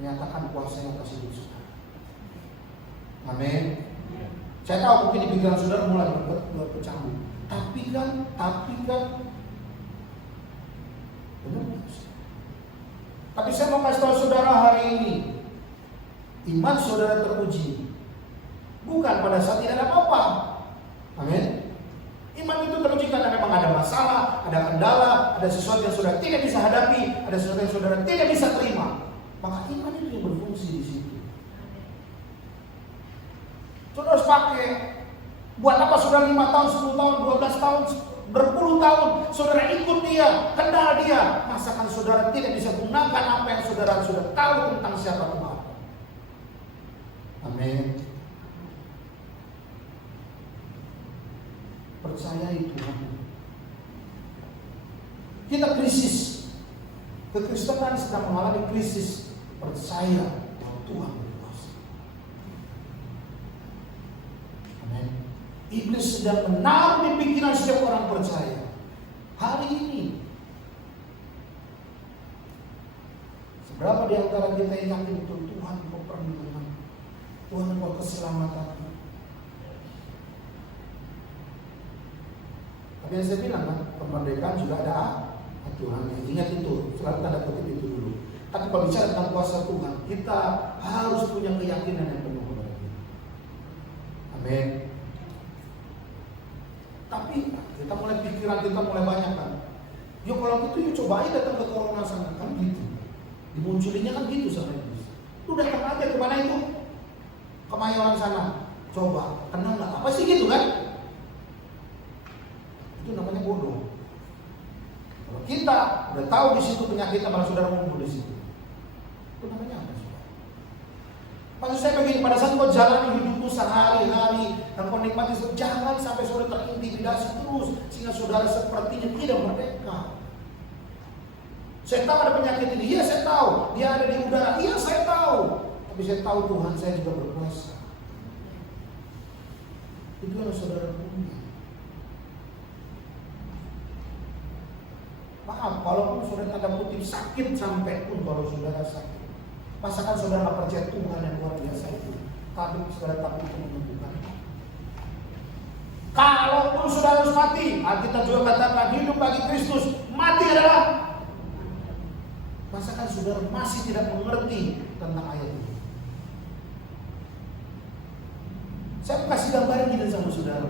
menyatakan kuasanya atas hidup saudara. Amin. Saya tahu mungkin di pikiran saudara mulai berkecambuk. Tapi kan benar. Tapi saya mau kasih tahu saudara hari ini, iman saudara teruji bukan pada saat tidak ada apa-apa. Amin. Iman itu teruji karena memang ada masalah, ada kendala, ada sesuatu yang saudara tidak bisa hadapi, ada sesuatu yang saudara tidak bisa terima. Maka iman itu yang berfungsi di situ. Saudara harus pakai. Buat apa saudara 5 tahun, 10 tahun, 12 tahun, berpuluh tahun saudara ikut dia, kenal dia, masakan saudara tidak bisa gunakan apa yang saudara sudah tahu tentang siapa Tuhan. Amin. Percayai Tuhan. Kita krisis. Kekristenan sedang mengalami krisis. Percaya bahwa Tuhan berkuasa. Amin. Iblis sedang menaruh di pikiran setiap orang percaya. Hari ini, seberapa di antara kita yang yakin betul Tuhan mau perlindungan, Tuhan mau keselamatan. Tapi yang saya bilang kan, kemerdekaan juga ada aturannya. Ingat itu, selalu tanda kutip itu dulu. Tapi kalau bicara tentang kuasa Tuhan, kita harus punya keyakinan yang penuh kepada Dia. Amin. Tapi kita mulai pikiran kita mulai banyak kan. Yuk kalau gitu yuk coba aja datang ke corona sana kan gitu. Dimunculinya kan gitu sama Iblis. Lu datang aja kemana itu? Kemayoran sana. Coba, kenal nggak? Apa sih gitu kan? Itu namanya bodoh. Kalau kita udah tahu di situ penyakitnya, malah saudara ngumpul di situ. Itu namanya apa? Maksud saya begini, pada saat kau jalani hidupmu sehari-hari dan kau nikmati, jangan sampai saudara terintimidasi terus sehingga saudara sepertinya tidak merdeka. Saya tahu ada penyakit ini, iya saya tahu. Dia ada di udara, iya saya tahu. Tapi saya tahu Tuhan saya juga berkuasa. Itu yang saudara punya. Maaf, walaupun saudara tanda kutip sakit sampai pun kalau saudara sakit. Masakan saudara gak percaya Tuhan yang luar biasa itu. Tapi saudara tak itu menentukan. Kalaupun saudara harus mati, Alkitab juga katakan hidup bagi Kristus, mati adalah. Masakan saudara masih tidak mengerti tentang ayat itu. Saya kasih gambaran gini sama saudara.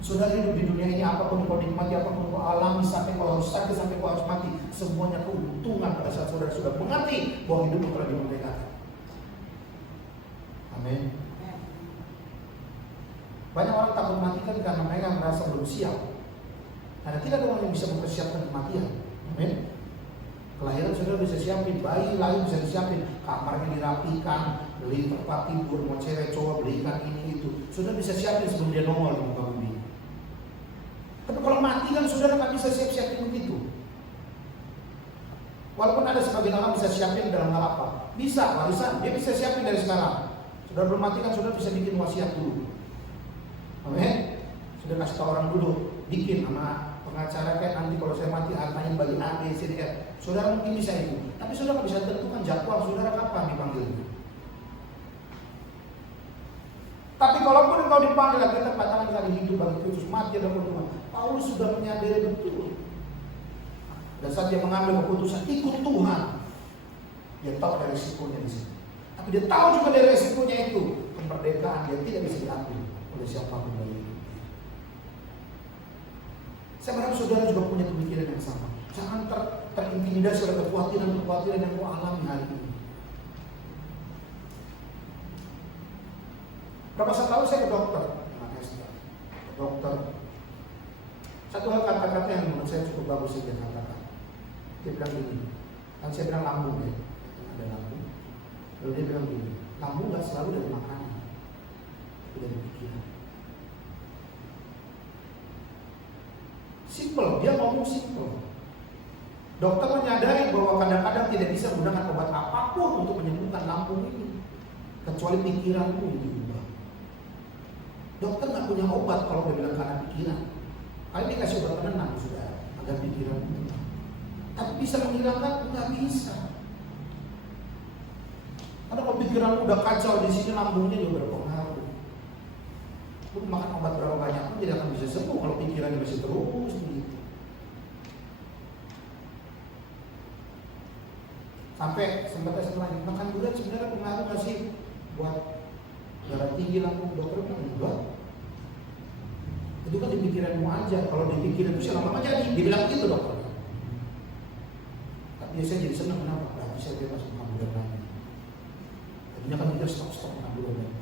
Saudara hidup di dunia ini, apapun kau nikmati, apapun kau alami, sampai kau harus sakit, sampai kau harus mati, semuanya keuntungan pada saat saudara sudah mengerti bahwa hidup telah dimerdekakan. Amin. Banyak orang takut mati kan karena mereka merasa belum siap. Karena tidak ada orang yang bisa mempersiapkan kematian. Amin. Kelahiran saudara bisa siapin, bayi lahir bisa disiapin, kamarnya dirapikan, beli tempat tidur, mau cewek cowok belikan ini itu, saudara bisa siapin sebelum dia nongol di muka bumi. Tapi kalau mati kan saudara nggak bisa siap-siapin begitu. Walaupun ada sebagian orang bisa siapin dalam hal apa? Bisa, warisan, dia bisa siapin dari sekarang. Saudara belum mati kan saudara bisa bikin wasiat dulu. Amin. Sudah kasih tahu orang dulu, bikin sama pengacara kayak nanti kalau saya mati hartanya bagi A, B, C, D, F. Saudara mungkin bisa itu. Tapi saudara nggak bisa tentukan jadwal saudara kapan dipanggil. Tapi kalaupun engkau dipanggil, kita katakan kali hidup bagi Kristus, mati adalah Tuhan. Paulus sudah menyadari betul. Dan saat dia mengambil keputusan ikut Tuhan, dia tahu ada resikonya di sini. Tapi dia tahu juga dari resikonya itu, kemerdekaan dia tidak bisa diambil oleh siapapun dari itu. Saya berharap saudara juga punya pemikiran yang sama. Jangan terintimidasi oleh kekhawatiran yang kau alami hari ini. Berapa saat lalu saya ke dokter, dokter. Satu hal kata-kata yang menurut saya cukup bagus dia katakan. Dia bilang gini, kan saya bilang lambung ya, ada lambung. Lalu dia bilang gini, lambung nggak selalu dari makanan, tapi dari pikiran. Simple, dia ngomong simple. Dokter menyadari bahwa kadang-kadang tidak bisa menggunakan obat apapun untuk menyembuhkan lambung ini, kecuali pikiranmu yang diubah. Dokter nggak punya obat kalau dia bilang karena pikiran. Kali dikasih obat penenang sudah agar pikiran tenang. Tapi bisa menghilangkan? Nggak bisa. Karena kalau pikiran udah kacau di sini, lambungnya juga berpengaruh. Lu makan obat berapa banyak pun tidak akan bisa sembuh kalau pikirannya masih terus begitu. Sampai sempat lagi makan gula sebenarnya pengaruh nggak sih buat darah tinggi, lambung? Dokter bilang enggak. Itu kan di pikiranmu aja. Kalau di pikiran itu lama-lama jadi. Dibilang gitu dokter. Tapi saya jadi senang, kenapa? Nah, bisa bebas makan gula lagi. Tadinya kan kita stop makan gula lagi.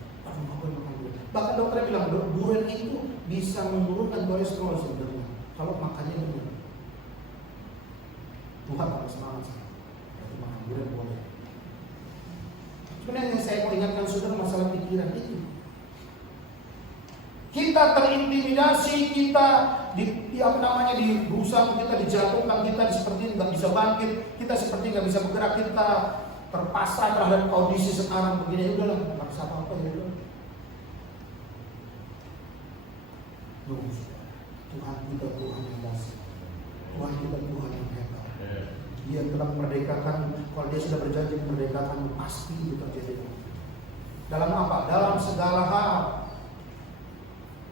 Bahkan dokter bilang durian itu bisa menurunkan kolesterol sebenarnya kalau makannya benar. Tuhan harus semangat. Berarti makan durian boleh. Sebenarnya yang saya mau ingatkan saudara masalah pikiran itu. Kita terintimidasi, kita berusaha kita dijatuhkan, kita seperti nggak bisa bangkit, kita seperti nggak bisa bergerak, kita terpaksa terhadap kondisi sekarang begini. Udahlah, nggak bisa apa-apa ya udah. Tuhan kita Tuhan yang dasar. Tuhan kita Tuhan yang hebat. Dia telah memerdekakan. Kalau dia sudah berjanji memerdekakan, pasti itu terjadi. Dalam apa? Dalam segala hal,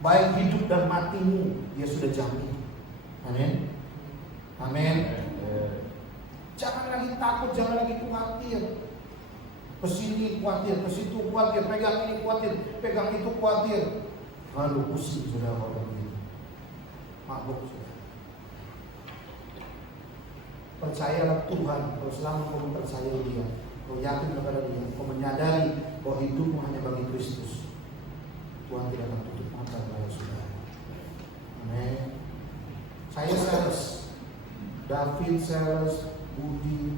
baik hidup dan matimu, dia sudah jamin. Amin. Amin. Jangan lagi takut, jangan lagi khawatir. Kesini khawatir, kesitu khawatir, pegang ini khawatir, pegang itu khawatir. Lalu pusing sudah orang ini. Mabuk sudah. Percayalah Tuhan. Kalau selama kau percaya Dia, kau yakin kepada Dia, kau menyadari bahwa hidupmu hanya bagi Kristus, Tuhan tidak akan tutup mata kepada saudara. Amin. Saya sales, David sales, Budi,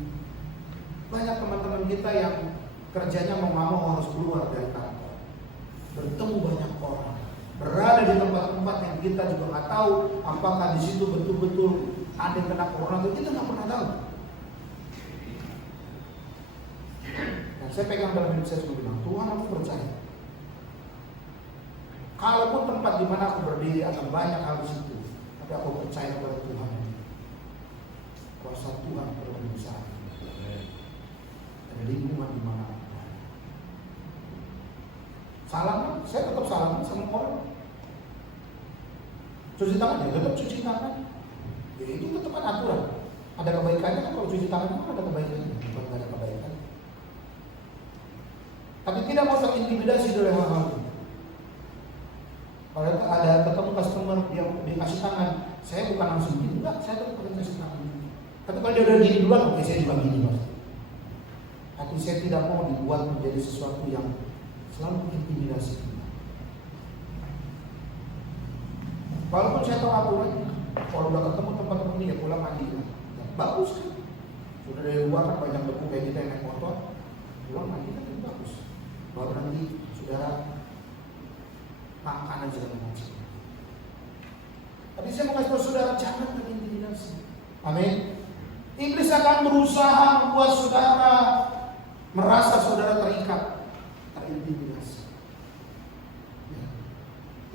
banyak teman-teman kita yang kerjanya mau nggak mau harus keluar dari kantor, bertemu banyak orang, berada di tempat-tempat yang kita juga nggak tahu apakah di situ betul-betul ada yang kena corona atau kita nggak pernah tahu. Dan saya pegang dalam hidup saya bilang, Tuhan aku percaya. Kalaupun tempat di mana aku berdiri akan banyak hal di situ, tapi aku percaya kepada Tuhan. Kuasa Tuhan perlu berusaha. Dan lingkungan di mana. Salam, saya tetap salam sama orang. Cuci tangan ya tetap cuci tangan. Ya itu tetap kan aturan. Ada kebaikannya kan kalau cuci tangan itu ada kebaikannya, bukan ada kebaikan. Tapi tidak mau terintimidasi oleh hal-hal itu. Kalau ada ketemu customer yang dikasih tangan, saya bukan langsung gini, enggak, saya tetap kasih tangan. Tapi kalau dia udah gini duluan, oke saya juga gini mas. Tapi saya tidak mau dibuat menjadi sesuatu yang selalu intimidasi. Walaupun saya tahu aturannya, kalau udah ketemu teman-teman ini ya pulang mandi. Ya, bagus kan? Sudah dari luar kan banyak debu kayak kita yang naik motor, pulang mandi kan itu bagus. Baru nanti saudara makan aja dengan macam. Tapi saya mau kasih tahu saudara jangan terintimidasi. Amin. Iblis akan berusaha membuat saudara merasa saudara terikat, terintimidasi. Ya.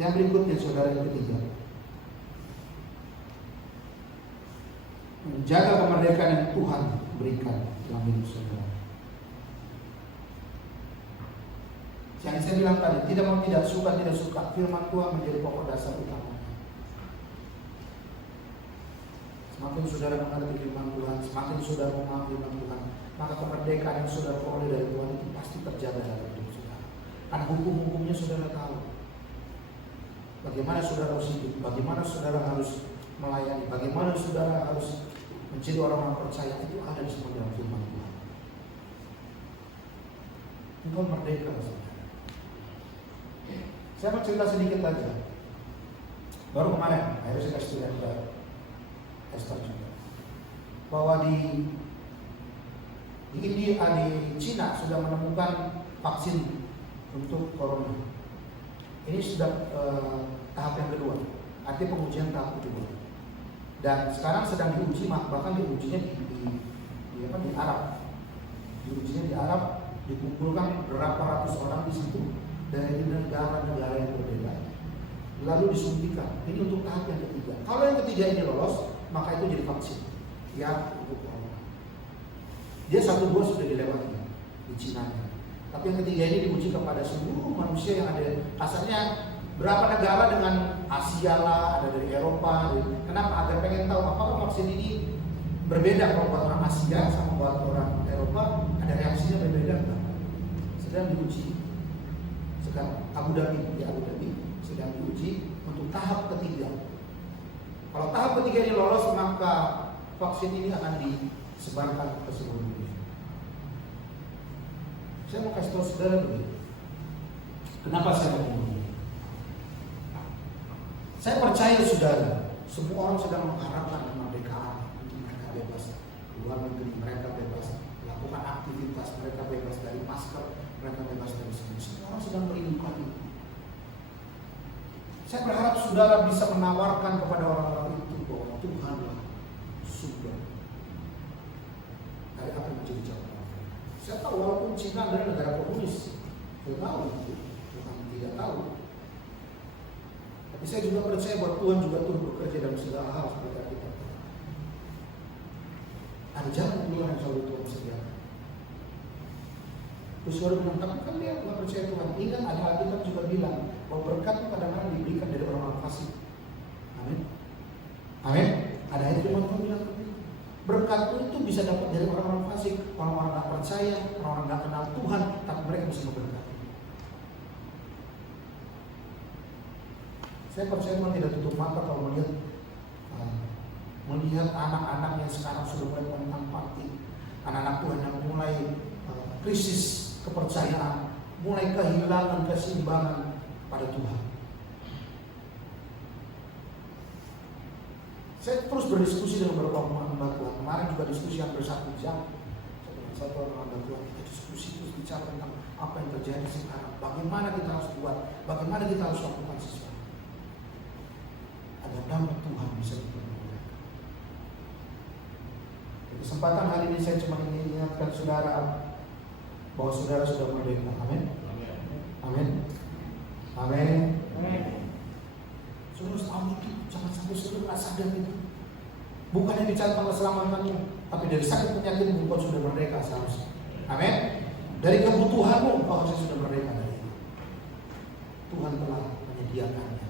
Yang berikutnya saudara yang ketiga, menjaga kemerdekaan yang Tuhan berikan dalam hidup saudara. Yang saya bilang tadi, tidak suka, firman Tuhan menjadi pokok dasar utama. Semakin saudara mengerti firman Tuhan, semakin saudara mengenal firman Tuhan, maka kemerdekaan yang saudara peroleh dari Tuhan itu pasti terjaga dalam hidup saudara. Karena hukum-hukumnya saudara tahu. Bagaimana saudara harus hidup, bagaimana saudara harus melayani, bagaimana saudara harus menjadi orang-orang percaya, itu ada di semua dalam firman Tuhan. Engkau merdeka saudara. Saya mau cerita sedikit aja. Baru kemarin, akhirnya saya kasih lihat ke Esther juga, bahwa di India, di Cina sudah menemukan vaksin untuk corona. Ini sudah tahap yang kedua, artinya pengujian tahap kedua. Dan sekarang sedang diuji, bahkan diujinya di Arab. Diujinya di Arab, dikumpulkan berapa ratus orang di situ dari negara-negara yang berbeda, lalu disuntikan. Ini untuk tahap yang ketiga. Kalau yang ketiga ini lolos, maka itu jadi vaksin yang untuk corona. Dia 1-2 sudah dilewati di Cina. Tapi yang ketiga ini diuji kepada seluruh manusia yang ada. Asalnya berapa negara dengan Asia lah, ada dari Eropa. Kenapa? Agar pengen tahu apakah vaksin ini berbeda kalau buat orang Asia sama buat orang Eropa, ada reaksinya berbeda enggak? Sedang diuji. Sekarang Abu Dhabi sedang diuji untuk tahap ketiga. Kalau tahap ketiga ini lolos, maka vaksin ini akan disebarkan ke seluruh dunia. Saya mau kasih tahu saudara dulu. Kenapa saya mau ngomong? Saya percaya saudara, semua orang sedang mengharapkan kemerdekaan untuk mereka bebas keluar negeri, mereka bebas melakukan aktivitas, mereka bebas dari masker, mereka bebas dari semua. Semua orang sedang merindukan itu. Saya berharap saudara bisa menawarkan kepada orang-orang itu bahwa Tuhanlah sumber dari apa yang menjadi jawaban. Saya tahu walaupun Cina adalah negara komunis, saya tahu itu, Tuhan tidak tahu. Tapi saya juga percaya bahwa Tuhan juga turut bekerja dalam segala hal seperti yang kita tahu. Ada jalan keluar yang selalu Tuhan sediakan. Terus saudara bilang, tapi kan dia nggak percaya Tuhan. Ingat ada Alkitab juga bilang bahwa berkat itu kadang-kadang diberikan dari orang-orang fasik. Amin. Amin. Ada ayat firman Tuhan bilang berkat itu bisa dapat dari orang-orang fasik, orang-orang nggak percaya, orang-orang nggak kenal Tuhan, tapi mereka bisa memberkati. Saya percaya Tuhan tidak tutup mata kalau melihat anak-anak yang sekarang sudah mulai menentang pati, anak-anak Tuhan yang mulai krisis kepercayaan, mulai kehilangan keseimbangan pada Tuhan. Saya terus berdiskusi dengan beberapa hamba Tuhan. Kemarin juga diskusi hampir 1 jam. Satu orang hamba Tuhan, kita diskusi terus bicara tentang apa yang terjadi sekarang. Bagaimana kita harus buat, bagaimana kita harus lakukan sesuatu agar nama Tuhan bisa dipermuliakan. Di kesempatan hari ini saya cuma ingin ingatkan saudara bahwa saudara sudah merdeka. Amin. Amin. Amin. Saudara harus tahu itu. Jangan sampai saudara nggak sadar itu. Bukan yang bicara tentang keselamatanmu, tapi dari sakit penyakit engkau sudah merdeka seharusnya. Amin. Dari kebutuhanmu engkau harusnya sudah merdeka dari itu. Tuhan telah menyediakannya.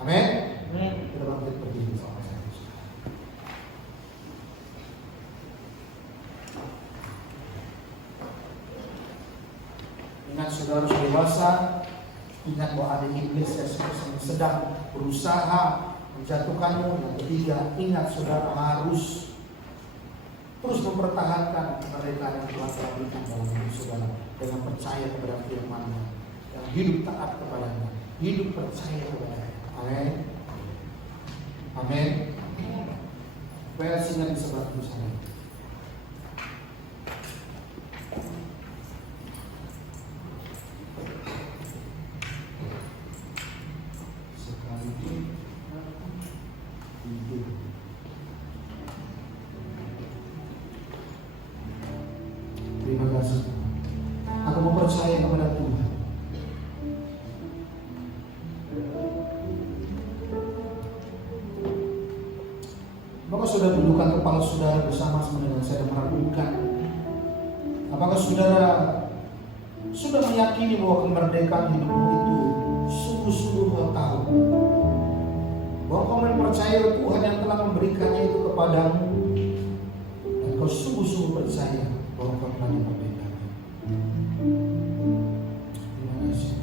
Amin. Kita bangkit berdiri sama saya. Ingat saudara sudah dewasa. Ingat bahwa ada iblis yang sedang berusaha menjatuhkanmu. Yang ketiga, ingat saudara harus terus mempertahankan kemerdekaan yang Tuhan telah berikan dalam hidup saudara dengan percaya kepada firman-Nya, yang hidup taat kepadanya, hidup percaya kepadanya. Amin. Amin. Versi yang disebar di sana. Terima kasih. Aku mempercaya kepada Tuhan. Apakah saudara dudukkan kepala saudara bersama-sama dengan saya dan meragukan? Apakah saudara sudah meyakini bahwa kemerdekaan hidupmu itu sungguh-sungguh kau tahu? Bahwa kau percaya Tuhan yang telah memberikannya itu kepadamu, dan kau sungguh-sungguh percaya bahwa kau telah dimerdekakan. Terima kasih.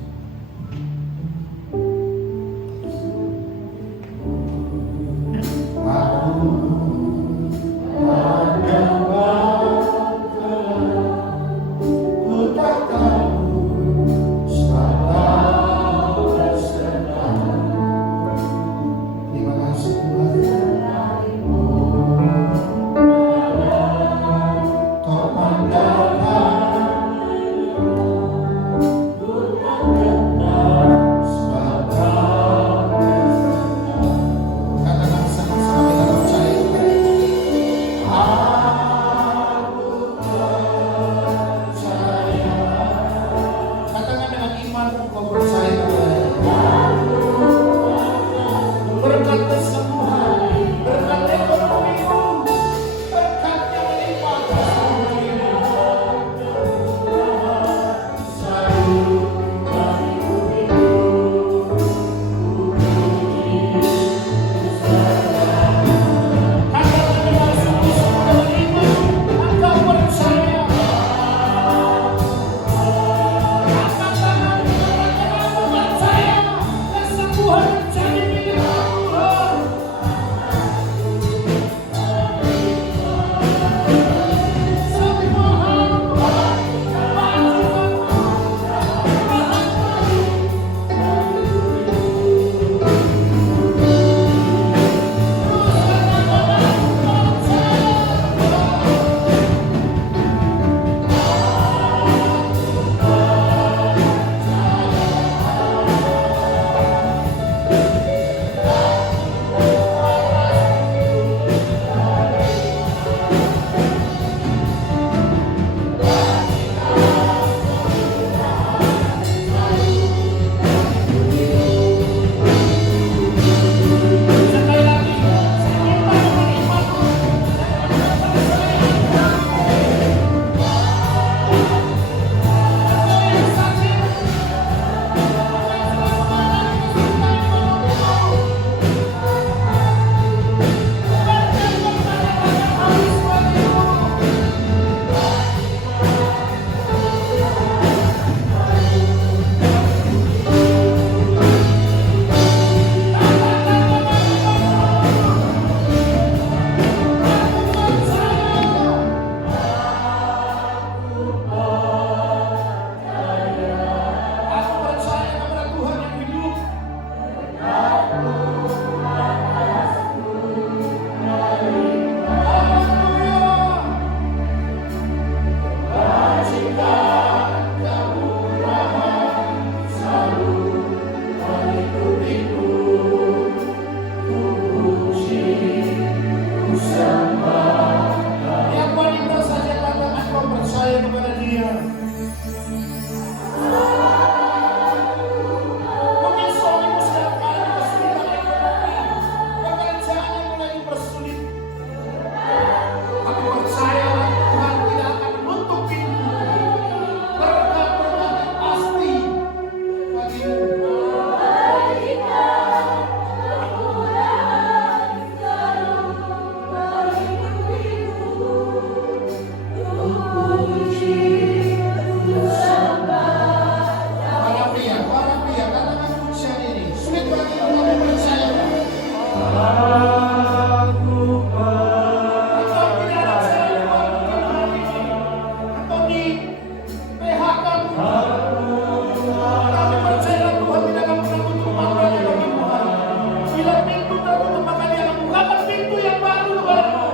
percaya kepada Dia. Mungkin suamimu sedang mengalami kesulitan ekonomi, pekerjaannya mulai dipersulit. Tapi percayalah Tuhan tidak akan menutup pintu. Berkat-berkat yang pasti bagimu. Para pria, katakan pujian ini. Sulit bagimu tapi percayalah. Engkau tidak ada jalan keluar untuk hari ini. Engkau di PHK Tuhan. Tapi percayalah Tuhan tidak akan pernah tutup matanya bagi Tuhan. Bila pintu tertutup maka Dia akan bukakan pintu yang baru bagimu.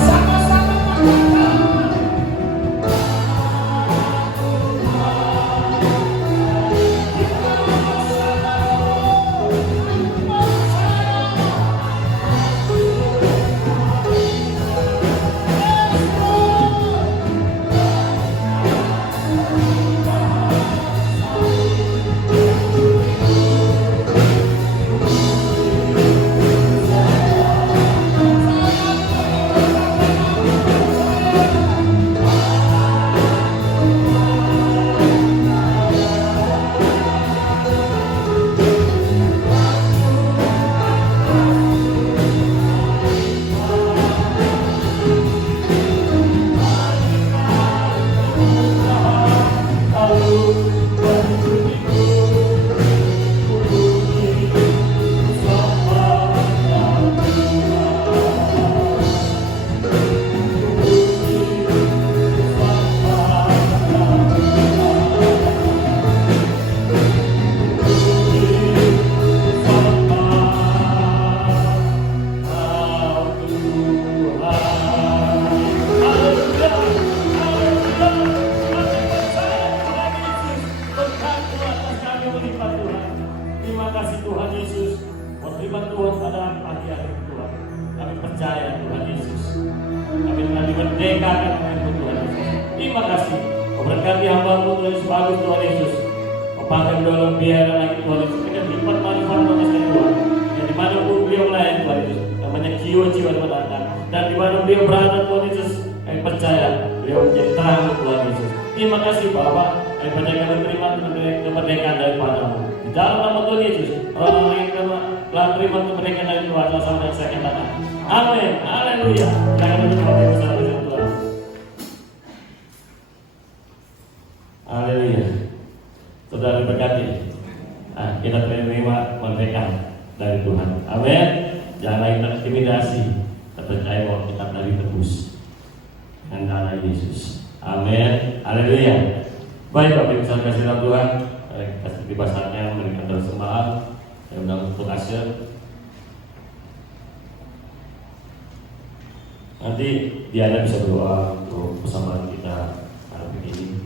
Sama-sama katakan. Terima kasih Tuhan Yesus. Terima Tuhan pada pagi hari ini Tuhan. Kami percaya Tuhan Yesus. Kami telah dimerdekakan oleh Tuhan Yesus. Terima kasih. Kau berkati hamba-Mu Tuhan Yesus, bagus Tuhan Yesus. Kau pakai dalam biara lagi Tuhan Yesus. Kita lipat manfaat mengasih Tuhan. Dan dimanapun beliau melayani Tuhan Yesus, namanya jiwa-jiwa berada. Dan dimana beliau berada Tuhan Yesus, kami percaya beliau menjadi terang Tuhan Yesus. Terima kasih Bapak. Kami percaya kami terima kemerdekaan daripada-Mu. Di dalam nama Tuhan Yesus, orang yang telah terima kemerdekaan dari Tuhan, sama yang saya katakan. Amin. Haleluya. Jangan lupa bersama Tuhan. Haleluya. Saudara berkati. Nah, kita terima kemerdekaan dari Tuhan. Amin. Jangan lagi terintimidasi. Kita percaya bahwa kita telah ditebus dengan darah Yesus. Amin. Haleluya. Baik Bapak Ibu saudara kasih dalam Tuhan, kita tiba saatnya memberikan doa sembah yang undang untuk Asyir. Nanti Diana bisa berdoa untuk persembahan kita hari ini.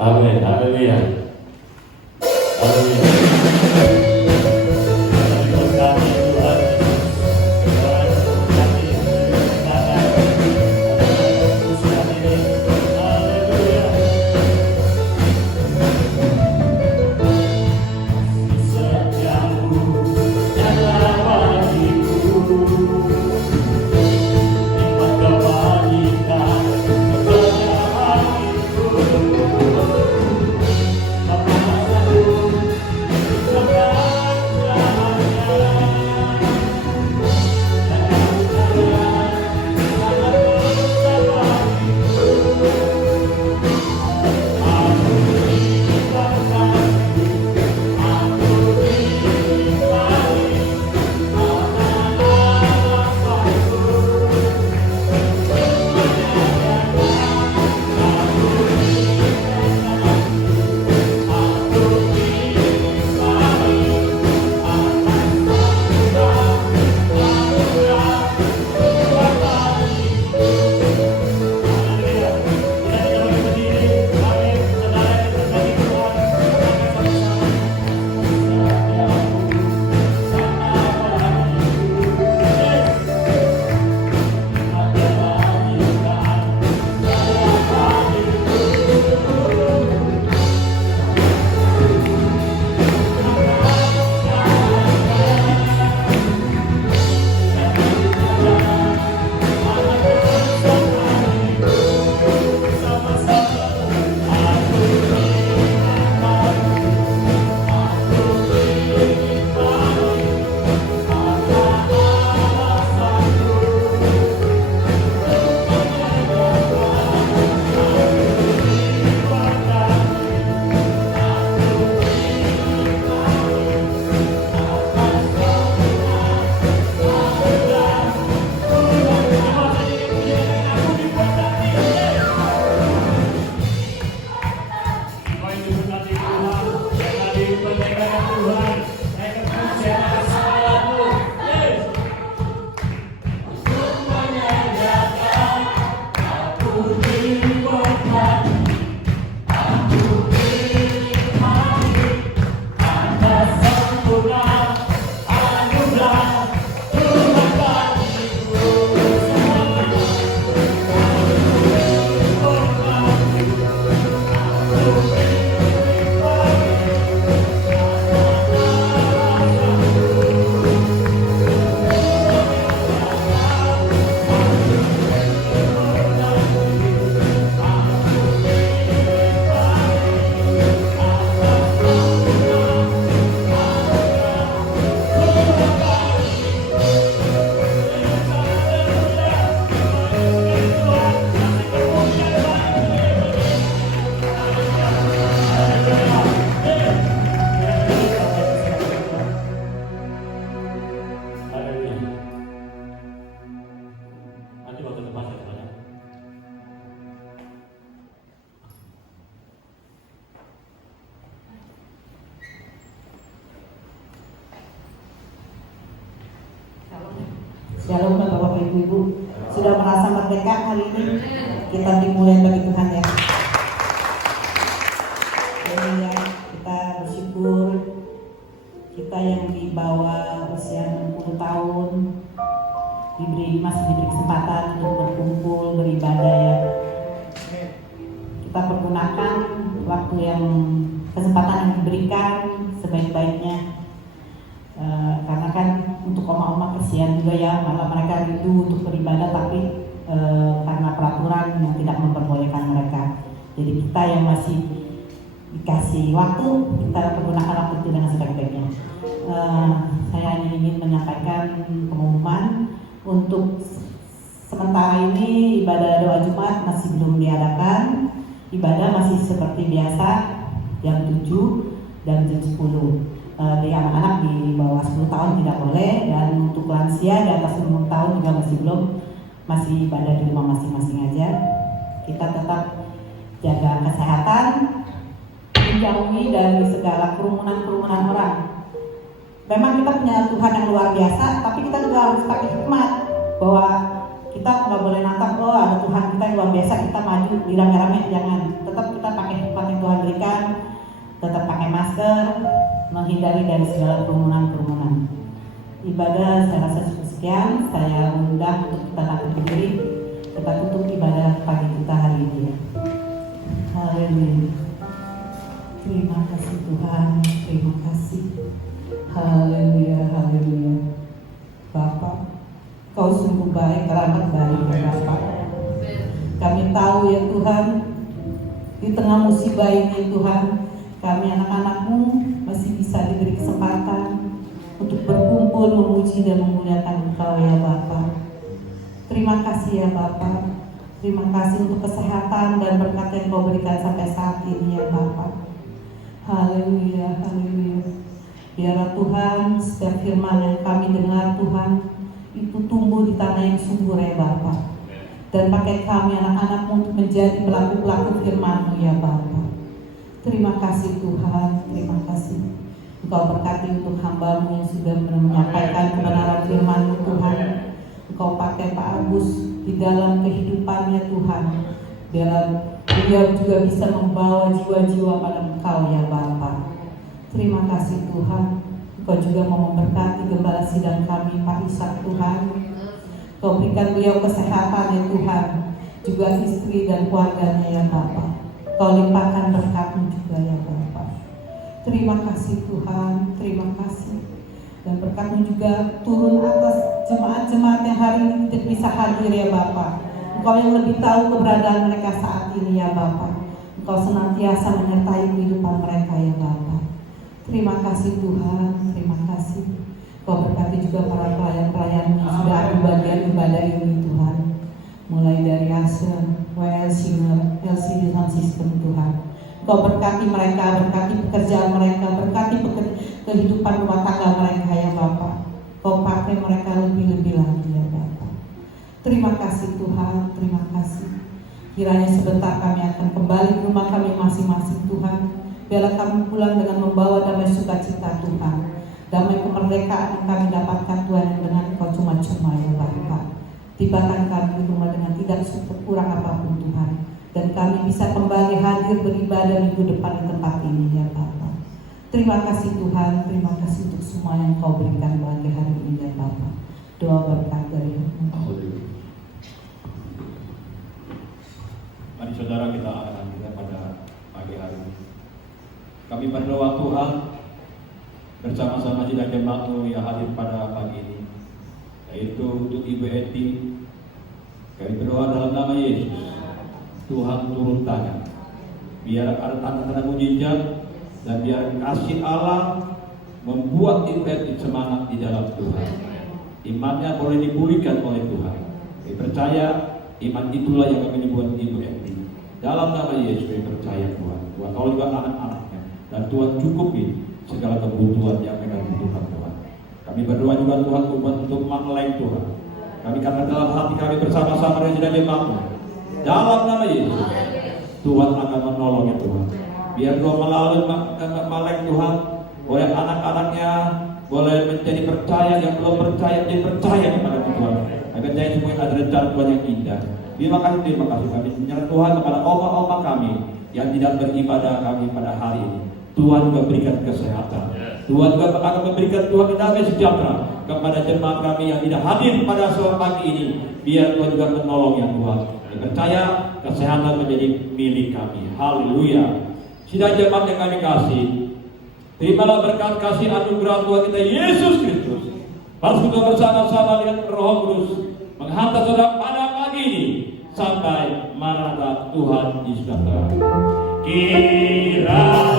Amin. Haleluya. Haleluya. Shalom Bapak Ibu. Sudah merasa merdeka hari ini? Kita dimulai bagi Tuhan ya. Ya, kita bersyukur kita yang di bawah usia 60 tahun masih diberi kesempatan untuk berkumpul beribadah ya. Kita pergunakan waktu yang kesempatan yang diberikan sebaik-baiknya. Karena kan untuk oma-oma kesian juga ya, malah mereka rindu untuk beribadah tapi karena peraturan yang tidak memperbolehkan mereka. Jadi kita yang masih dikasih waktu, kita pergunakan waktu itu dengan sebaik-baiknya. Saya hanya ingin menyampaikan pengumuman untuk sementara ini ibadah doa Jumat masih belum diadakan. Ibadah masih seperti biasa jam 7 dan jam 10. Di anak-anak di bawah 10 tahun tidak boleh, dan untuk lansia di atas 60 tahun juga masih ibadah di rumah masing-masing aja. Kita tetap jaga kesehatan, menjauhi dari segala kerumunan orang. Memang kita punya Tuhan yang luar biasa, tapi kita juga harus pakai hikmat bahwa kita nggak boleh nantang, oh ada Tuhan kita yang luar biasa, kita maju di rame-rame, jangan. Tetap kita pakai hikmat yang Tuhan berikan, tetap pakai masker, menghindari dari segala kerumunan. Ibadah saya rasa cukup sekian. Saya undang untuk kita bangkit berdiri. Kita tutup ibadah pagi kita hari ini. Haleluya. Terima kasih Tuhan, terima kasih. Haleluya, haleluya. Bapa, Kau sungguh baik, rahmat baik ya Bapa. Kami tahu ya Tuhan, di tengah musibah ini Tuhan, kami anak-anak-Mu masih bisa diberi kesempatan untuk berkumpul, memuji dan memuliakan Engkau ya Bapa. Terima kasih ya Bapa. Terima kasih untuk kesehatan dan berkat yang Kau berikan sampai saat ini ya Bapa. Haleluya, haleluya. Biarlah Tuhan setiap firman yang kami dengar Tuhan itu tumbuh di tanah yang subur ya Bapa. Dan pakai kami anak-anak-Mu untuk menjadi pelaku-pelaku firman-Mu ya Bapa. Terima kasih Tuhan, terima kasih. Engkau berkati untuk hamba-Mu yang sudah menyampaikan kebenaran firman-Mu Tuhan. Engkau pakai Pak Agus di dalam kehidupannya Tuhan. Biar beliau juga bisa membawa jiwa-jiwa pada Engkau ya Bapa. Terima kasih Tuhan. Engkau juga mau memberkati gembala sidang kami Pak Ishak Tuhan. Engkau berikan beliau kesehatan ya Tuhan. Juga istri dan keluarganya ya Bapa. Kau limpahkan berkat-Mu juga ya Bapa. Terima kasih Tuhan, terima kasih. Dan berkat-Mu juga turun atas jemaat-jemaat yang hari ini tidak bisa hadir ya Bapa. Engkau yang lebih tahu keberadaan mereka saat ini ya Bapa. Engkau senantiasa menyertai kehidupan mereka ya Bapa. Terima kasih Tuhan, terima kasih. Kau berkati juga para pelayan-pelayan yang sudah ada bagian ibadah ini Tuhan. Mulai dari Asen, WL Singer, LCD Sound System Tuhan. Kau berkati mereka, berkati pekerjaan mereka, berkati kehidupan rumah tangga mereka ya Bapa. Kau pakai mereka lebih-lebih lagi ya Bapa. Terima kasih Tuhan, terima kasih. Kiranya sebentar kami akan kembali ke rumah kami masing-masing Tuhan. Biarlah kami pulang dengan membawa damai sukacita Tuhan. Damai kemerdekaan yang kami dapatkan Tuhan yang dengan Kau cuma-cuma ya Bapa. Tibakan kami di rumah dengan tidak kurang apapun Tuhan. Dan kami bisa kembali hadir beribadah minggu depan di tempat ini ya Bapa. Terima kasih Tuhan, terima kasih untuk semua yang Kau berikan bagi hari ini ya Bapa. Doa berkat dari Engkau. Mari saudara kita akan kita pada pagi hari ini. Kami berdoa Tuhan bersama-sama sidang jemaat-Mu yang hadir pada pagi ini. Yaitu untuk Ibu Eti, kami berdoa dalam nama Yesus, Tuhan turun tangan, biar ada tanda-tanda mujizat dan biar kasih Allah membuat Ibu Eti semangat di dalam Tuhan. Imannya boleh dipulihkan oleh Tuhan. Kami percaya iman itulah yang kami buat Ibu Eti. Dalam nama Yesus kami percaya Tuhan. Tuhan kau juga anak-anaknya dan Tuhan cukupi segala kebutuhan yang mereka butuhkan Tuhan. Kami berdoa juga Tuhan untuk mengeleng Tuhan. Kami katakan dalam hati kami bersama-sama dengan sidang jemaat-Mu. Dalam nama Yesus, Tuhan akan menolongnya Tuhan. Biar doa melalui melek Tuhan oleh anak-anaknya boleh menjadi percaya, yang belum percaya menjadi percaya kepada Tuhan. Agar jadi semua ada rencana Tuhan yang indah. Terima kasih kami menyerah Tuhan kepada oma-oma kami yang tidak beribadah kami pada hari ini. Tuhan juga berikan kesehatan. Tuhan juga akan memberikan Tuhan damai sejahtera kepada jemaat kami yang tidak hadir pada sore pagi ini. Biar Tuhan juga menolong yang Tuhan. Percaya kesehatan menjadi milik kami. Haleluya. Sidang jemaat yang kami kasih, terimalah berkat kasih anugerah Tuhan kita Yesus Kristus. Harus kita bersama-sama dengan Roh Kudus menghantar saudara pada pagi ini sampai Maranatha Tuhan Yesus datang. Kira